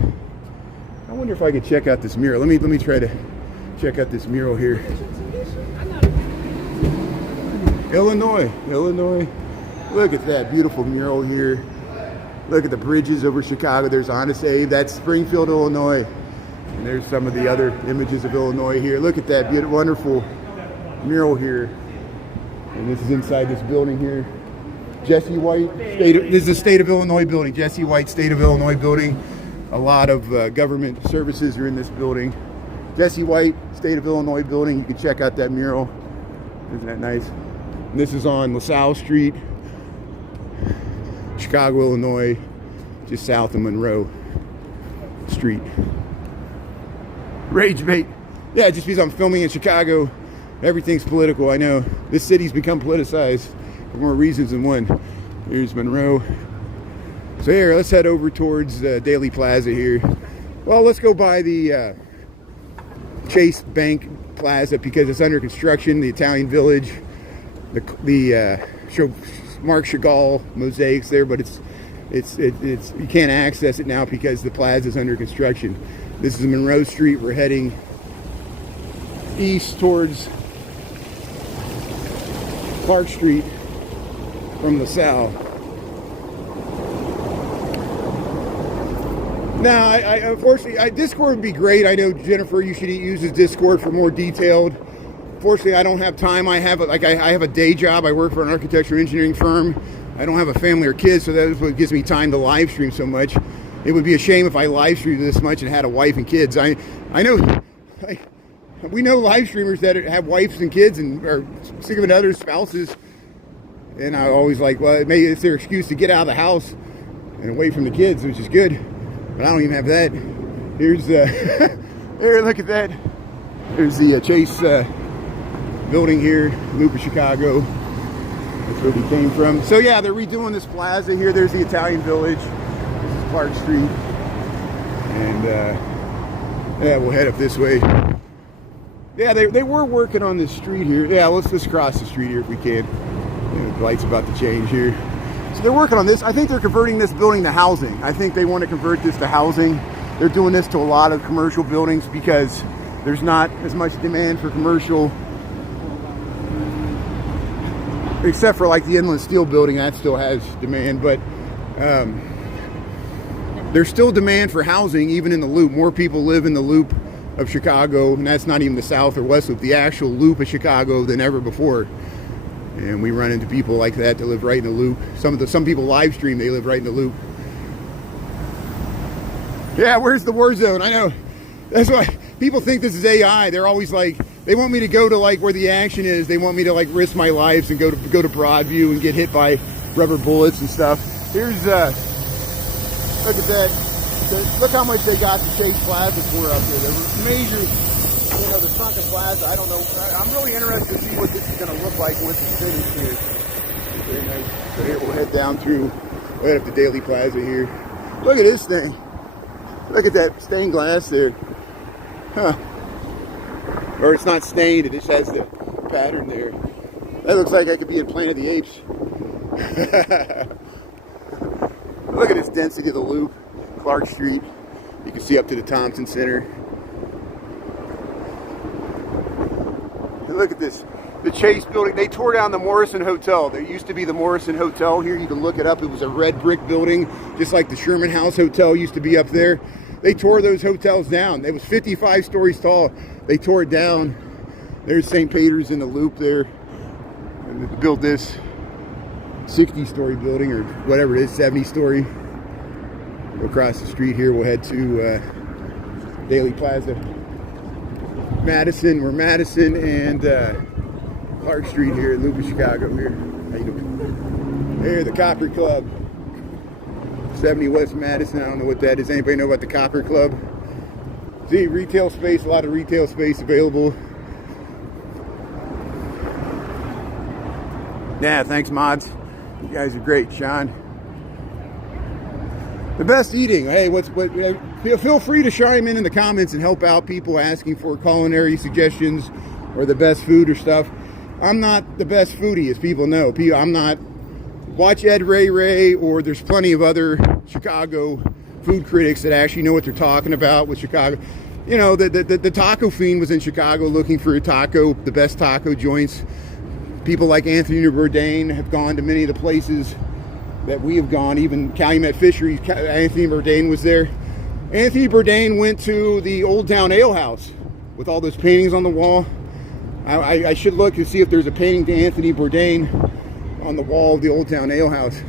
I wonder if I could check out this mural. Let me try to check out this mural here. Illinois. Look at that beautiful mural here. Look at the bridges over Chicago. There's Honest Abe. That's Springfield, Illinois. And there's some of the other images of Illinois here. Look at that beautiful, wonderful mural here. And this is inside this building here. Jesse White. This is the State of Illinois building. Jesse White State of Illinois building. A lot of government services are in this building. Jesse White State of Illinois building. You can check out that mural. Isn't that nice? And this is on LaSalle Street, Chicago, Illinois, just south of Monroe Street. Rage bait. Yeah, just because I'm filming in Chicago, everything's political. I know. This city's become politicized for more reasons than one. Here's Monroe. So here, let's head over towards Daley Plaza here. Well, let's go by the Chase Bank Plaza because it's under construction, the Italian Village. The Marc Chagall mosaics there, but it's you can't access it now because the plaza is under construction. This is Monroe Street. We're heading east towards Clark Street from LaSalle. Now, unfortunately, Discord would be great. I know Jennifer, you should use Discord for more detailed. Fortunately, I don't have time. I have a day job. I work for an architectural engineering firm. I don't have a family or kids, so that's what gives me time to live stream so much. It would be a shame if I live streamed this much and had a wife and kids. I know, we know live streamers that have wives and kids and are significant others, spouses, and I always like, well, maybe it's their excuse to get out of the house and away from the kids, which is good. But I don't even have that. Here's here, look at that. There's the Chase building here, Loop of Chicago. That's where we came from. So yeah, they're redoing this plaza here. There's the Italian Village. This is Clark Street. And yeah, we'll head up this way. Yeah, they were working on this street here. Yeah, let's just cross the street here if we can. The light's about to change here. So they're working on this. I think they're converting this building to housing. I think they want to convert this to housing. They're doing this to a lot of commercial buildings because there's not as much demand for commercial, except for like the Inland Steel building, that still has demand, but there's still demand for housing even in the Loop. More people live in the Loop of Chicago, and that's not even the South or West Loop, the actual Loop of Chicago than ever before. And we run into people like that live right in the Loop. Some people live stream, they live right in the Loop. Yeah, where's the war zone? I know. That's why people think this is AI. They're always like, they want me to go to like where the action is. They want me to like risk my lives and go to Broadview and get hit by rubber bullets and stuff. Here's look at that. Look how much they got the Chase Plaza for up here. The major, the Sunken Plaza. I don't know. I'm really interested to see what this is going to look like once it's finished here. Very nice. So here we'll head down through, right up to Daley Plaza here. Look at this thing. Look at that stained glass there. Huh. Or it's not stained, it just has the pattern there. That looks like I could be in Planet of the Apes. Look at this density of the loop. Clark Street. You can see up to the Thompson Center. And look at this. The Chase building. They tore down the Morrison Hotel. There used to be the Morrison Hotel here. You can look it up. It was a red brick building, just like the Sherman House Hotel used to be up there. They tore those hotels down. It was 55 stories tall. They tore it down. There's St. Peter's in the loop there. And they built this 60-story building, or whatever it is, 70-story. Across the street here, we'll head to Daley Plaza. Madison, we're Madison and Clark Street here, Loop of Chicago here. How you doing? Here, the Copper Club. 70 West Madison, I don't know what that is. Anybody know about the Copper Club? See, retail space, a lot of retail space available. Yeah, thanks, mods. You guys are great, Sean. The best eating. Hey, feel free to chime in the comments and help out people asking for culinary suggestions or the best food or stuff. I'm not the best foodie, as people know. I'm not. Watch Ed Ray, or there's plenty of other Chicago food critics that actually know what they're talking about with Chicago. You know, the Taco Fiend was in Chicago looking for a taco, the best taco joints. People like Anthony Bourdain have gone to many of the places that we have gone. Even Calumet Fisheries, Anthony Bourdain was there. Anthony Bourdain went to the Old Town Ale House with all those paintings on the wall. I should look to see if there's a painting to Anthony Bourdain on the wall of the Old Town Ale House.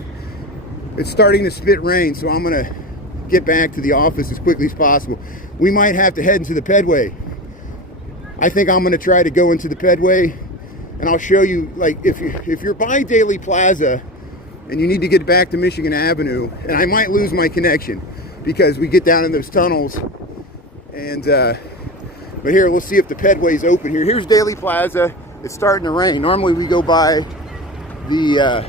It's starting to spit rain, so I'm gonna get back to the office as quickly as possible. We might have to head into the Pedway. I think I'm gonna try to go into the Pedway, and I'll show you, like, if you're by Daley Plaza and you need to get back to Michigan Avenue, and I might lose my connection because we get down in those tunnels, and but here, we'll see if the Pedway's open here. Here's Daley Plaza. It's starting to rain. Normally we go by the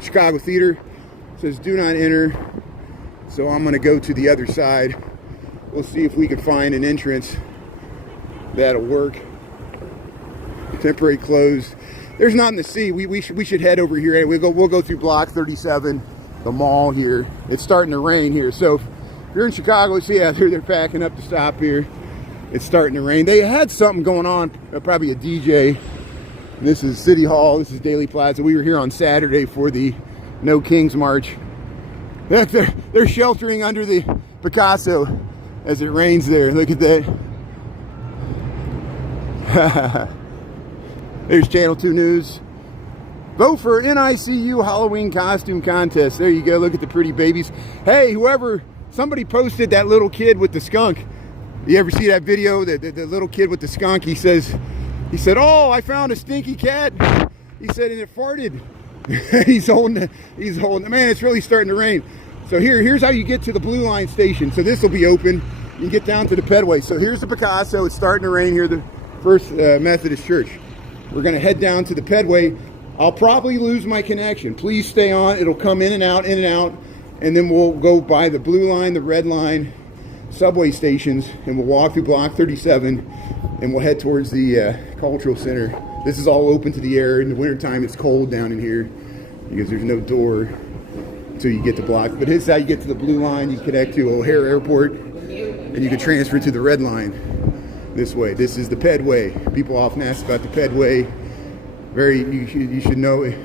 Chicago Theater. It says do not enter. So I'm gonna go to the other side. We'll see if we can find an entrance that'll work. Temporary closed. There's nothing to see. We should head over here. We'll go through Block 37, the mall here. It's starting to rain here. So if you're in Chicago, see, yeah, they're packing up to stop here. It's starting to rain. They had something going on, probably a DJ. This is City Hall. This is Daley Plaza. We were here on Saturday for the No Kings March. They're sheltering under the Picasso as it rains there. Look at that. There's Channel 2 News. Vote for NICU Halloween costume contest. There you go. Look at the pretty babies. Hey, somebody posted that little kid with the skunk. You ever see that video? The little kid with the skunk. He said, "Oh, I found a stinky cat." He said, and it farted. he's holding it. Man, it's really starting to rain. So here's how you get to the Blue Line station. So this will be open. You can get down to the Pedway. So here's the Picasso. It's starting to rain here. The First Methodist Church. We're going to head down to the Pedway. I'll probably lose my connection. Please stay on. It'll come in and out, and then we'll go by the Blue Line, the Red Line, subway stations, and we'll walk through Block 37, and we'll head towards the Cultural Center. This is all open to the air. In the wintertime, it's cold down in here because there's no door until you get to Block. But here's how you get to the Blue Line. You connect to O'Hare Airport, and you can transfer to the Red Line this way. This is the Pedway. People often ask about the Pedway. You should know, if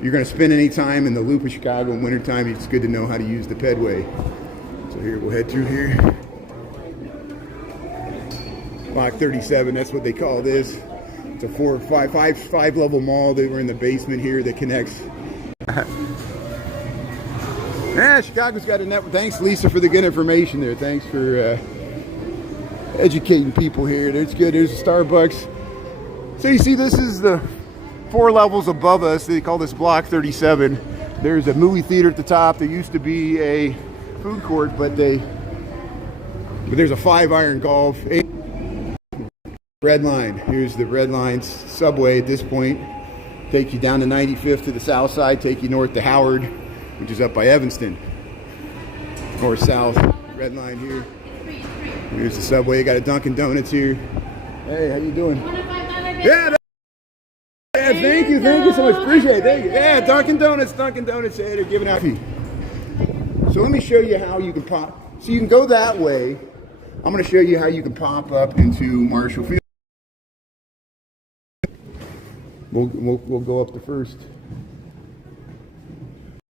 you're going to spend any time in the Loop of Chicago in wintertime, it's good to know how to use the Pedway. So here, we'll head through here. Block 37, that's what they call this. It's a five level mall that we're in the basement here that connects. Yeah, Chicago's got a network. Thanks, Lisa, for the good information there. Thanks for educating people here. There's good. There's a Starbucks. So you see, this is the 4 levels above us. They call this Block 37. There's a movie theater at the top. There used to be a food court, but there's a 5-iron golf. Red Line. Here's the Red Line subway at this point. Take you down to 95th to the south side. Take you north to Howard, which is up by Evanston. North south. Red Line here. Here's the subway. Got a Dunkin' Donuts here. Hey, how you doing? Yeah, thank you so much. Appreciate it. Thank you. Yeah, Dunkin' Donuts. Hey, they're giving out. So let me show you how you can pop. So you can go that way. I'm going to show you how you can pop up into Marshall Field. We'll go up the first.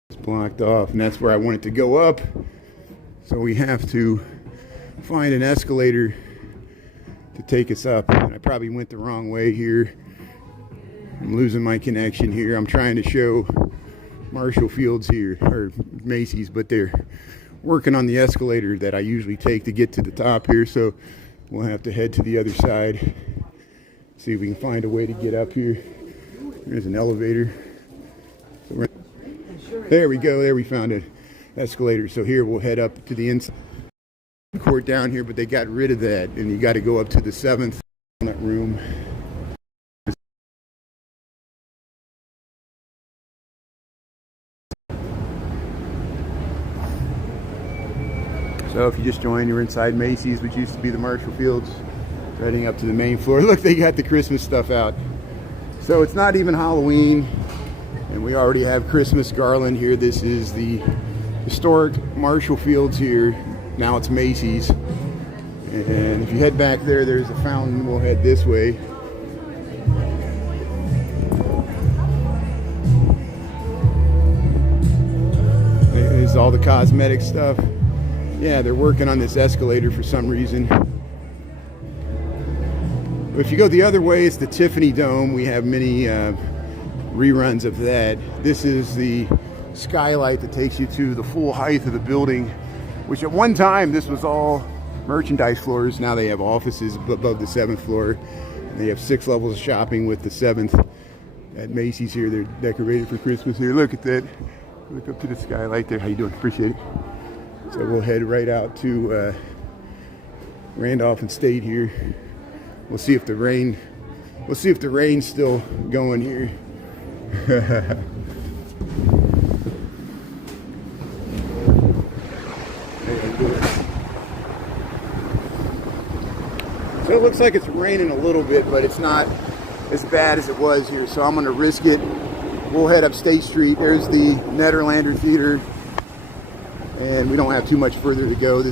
It's blocked off, and that's where I want it to go up. So we have to find an escalator to take us up. And I probably went the wrong way here. I'm losing my connection here. I'm trying to show Marshall Fields here, or Macy's, but they're working on the escalator that I usually take to get to the top here. So we'll have to head to the other side. See if we can find a way to get up here. There's an elevator. So there we go. There we found an escalator. So here we'll head up to the inside court down here, but they got rid of that, and you got to go up to the 7th in that room. So if you just joined, you're inside Macy's, which used to be the Marshall Fields, heading up to the main floor. Look, they got the Christmas stuff out. So it's not even Halloween, and we already have Christmas garland here. This is the historic Marshall Fields here. Now it's Macy's. And if you head back there, there's a fountain. We'll head this way. There's all the cosmetic stuff. Yeah, they're working on this escalator for some reason. If you go the other way, it's the Tiffany Dome. We have many reruns of that. This is the skylight that takes you to the full height of the building, which at one time this was all merchandise floors. Now they have offices above the 7th floor. They have 6 levels of shopping with the 7th at Macy's here. They're decorated for Christmas here. Look at that. Look up to the skylight there. How you doing? Appreciate it. So we'll head right out to Randolph and State here. We'll see if the rain's still going here. So it looks like it's raining a little bit, but it's not as bad as it was here. So I'm going to risk it. We'll head up State Street. There's the Nederlander Theater. And we don't have too much further to go.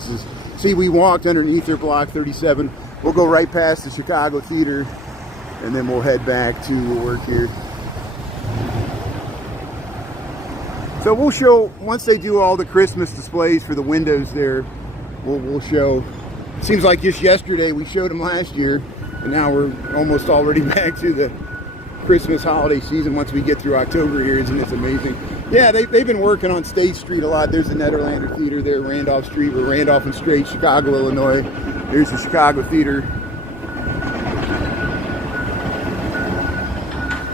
See, we walked underneath their Block 37. We'll go right past the Chicago Theater, and then we'll head back to work here. So we'll show, once they do all the Christmas displays for the windows there, we'll show. It seems like just yesterday we showed them last year, and now we're almost already back to the Christmas holiday season once we get through October here. Isn't this amazing? Yeah, they've been working on State Street a lot. There's the Nederlander Theater there, Randolph Street, or Randolph and Strait, Chicago, Illinois. There's the Chicago Theater.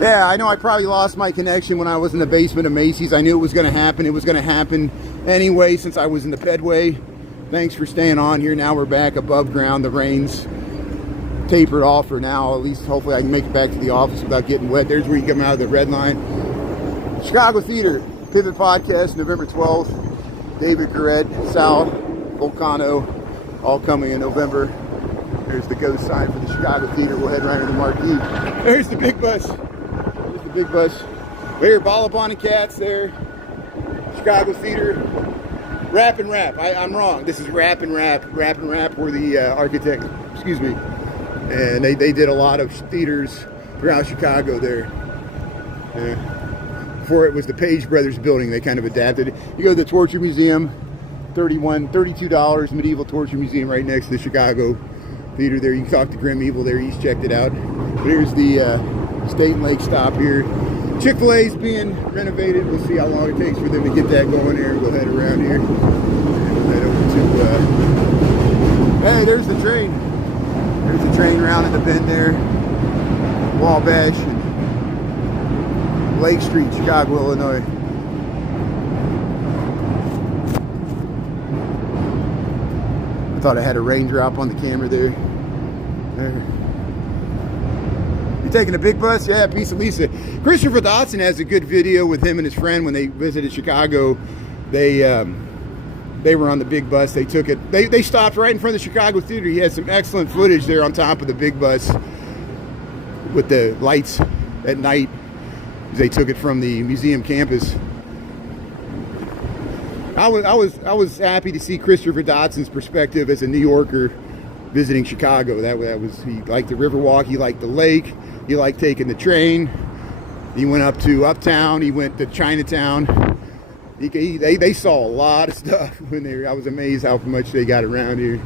Yeah, I know I probably lost my connection when I was in the basement of Macy's. I knew it was going to happen. It was going to happen anyway since I was in the Pedway. Thanks for staying on here. Now we're back above ground. The rain's tapered off for now. At least hopefully I can make it back to the office without getting wet. There's where you come out of the red line. Chicago Theater, Pivot Podcast, November 12th. David Garrett, Sal Volcano, all coming in November. There's the ghost sign for the Chicago Theater. We'll head right into the marquee. There's the big bus. There's the big bus. We're here, Ballabon and Cats there. Chicago Theater. Rap and Rap. I'm wrong. This is Rap and Rap. Rap and Rap were the architect. Excuse me. And they did a lot of theaters throughout Chicago there. Before it was the Page Brothers building, they kind of adapted it. You go to the Torture Museum, $32, Medieval Torture Museum right next to the Chicago Theater there. You can talk to Grim Evil there. He's checked it out. But here's the State and Lake stop here. Chick-fil-A's being renovated. We'll see how long it takes for them to get that going here. We'll head around here. And we'll head over to... hey, there's the train. There's the train rounding the bend there. Wabash and Lake Street, Chicago, Illinois. I thought I had a raindrop on the camera there. You taking a big bus? Yeah, Peace of Lisa. Christopher Dodson has a good video with him and his friend when they visited Chicago. They were on the big bus. They took it. They stopped right in front of the Chicago Theater. He had some excellent footage there on top of the big bus. with the lights at night. They took it from the museum campus. I was happy to see Christopher Dodson's perspective as a New Yorker visiting Chicago. That was, he liked the Riverwalk, he liked the lake, he liked taking the train. He went up to Uptown, he went to Chinatown. They saw a lot of stuff when they were, I was amazed how much they got around here.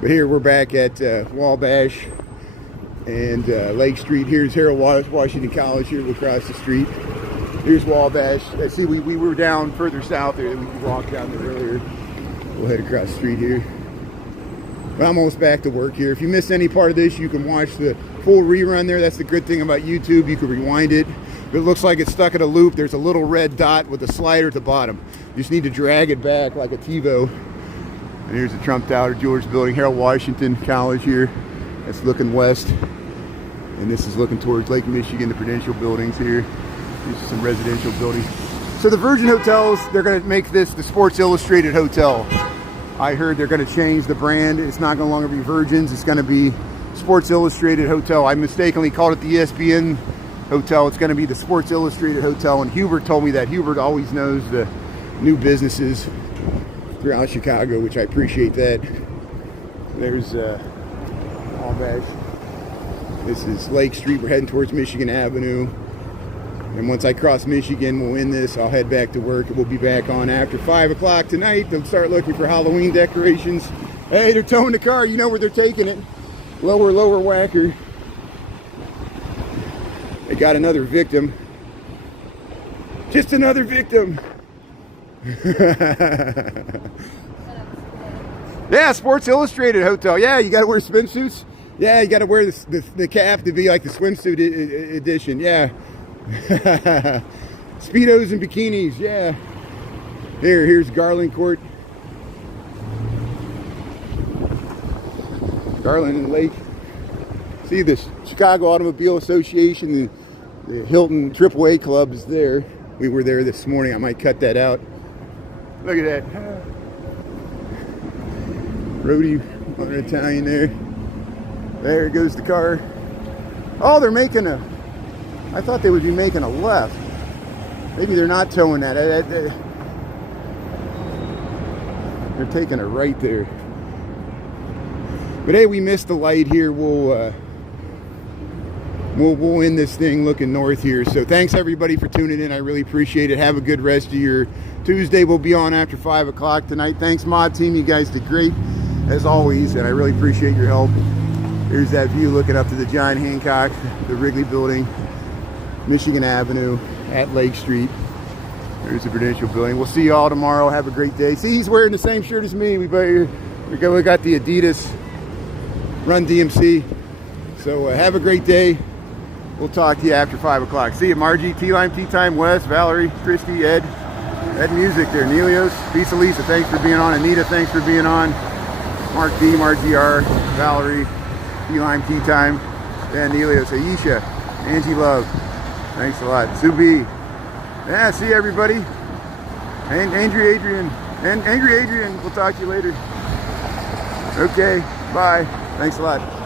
But here we're back at Wabash and Lake Street. Here's Harold Washington College here across the street. Here's Wabash. See, we were down further south there. We could walk down there earlier. We'll head across the street here. But I'm almost back to work here. If you missed any part of this, you can watch the full rerun there. That's the good thing about YouTube. You can rewind it. If it looks like it's stuck in a loop, there's a little red dot with a slider at the bottom. You just need to drag it back like a TiVo. And here's the Trump Tower, George Building, Harold Washington College here. That's looking west. And this is looking towards Lake Michigan, the Prudential buildings here. These are some residential buildings. So the Virgin Hotels, they're going to make this the Sports Illustrated Hotel. I heard they're going to change the brand. It's not going to longer be Virgin's. It's going to be Sports Illustrated Hotel. I mistakenly called it the ESPN Hotel. It's going to be the Sports Illustrated Hotel. And Hubert told me that. Hubert always knows the new businesses throughout Chicago, which I appreciate that. There's Wabash. This is Lake Street. We're heading towards Michigan Avenue. And once I cross Michigan, we'll end this. I'll head back to work. We'll be back on after 5 o'clock tonight. They'll start looking for Halloween decorations. Hey, they're towing the car. You know where they're taking it. Lower whacker. They got another victim. Just another victim. Yeah, Sports Illustrated Hotel. Yeah, you got to wear swimsuits. Yeah, you got to wear the cap to be like the swimsuit edition. Yeah. Speedos and bikinis, yeah. Here's Garland Court. Garland and Lake. See, the Chicago Automobile Association, the Hilton AAA Club is there. We were there this morning. I might cut that out. Look at that. Roadie on an Italian there. There goes the car. Oh, they're making a... I thought they would be making a left. Maybe they're not towing that. They're taking a right there. But hey, we missed the light here. We'll end this thing looking north here. So thanks everybody for tuning in. I really appreciate it. Have a good rest of your Tuesday. We'll be on after 5 o'clock tonight. Thanks, Mod Team. You guys did great as always, and I really appreciate your help. Here's that view looking up to the John Hancock, the Wrigley Building, Michigan Avenue at Lake Street. There's the Prudential Building. We'll see you all tomorrow. Have a great day. See, he's wearing the same shirt as me. We got the Adidas Run DMC. So have a great day. We'll talk to you after 5 o'clock. See you, Margie, T-Lime, T-Time, Wes, Valerie, Christy, Ed Music there, Nelios, Lisa, Lisa, thanks for being on. Anita, thanks for being on. Mark D, Mark GR, Valerie, T-Lime, T-Time, and Nelios, Aisha, Angie Love. Thanks a lot. Subi. Yeah, see everybody. And Angry Adrian. And Angry Adrian. We'll talk to you later. Okay. Bye. Thanks a lot.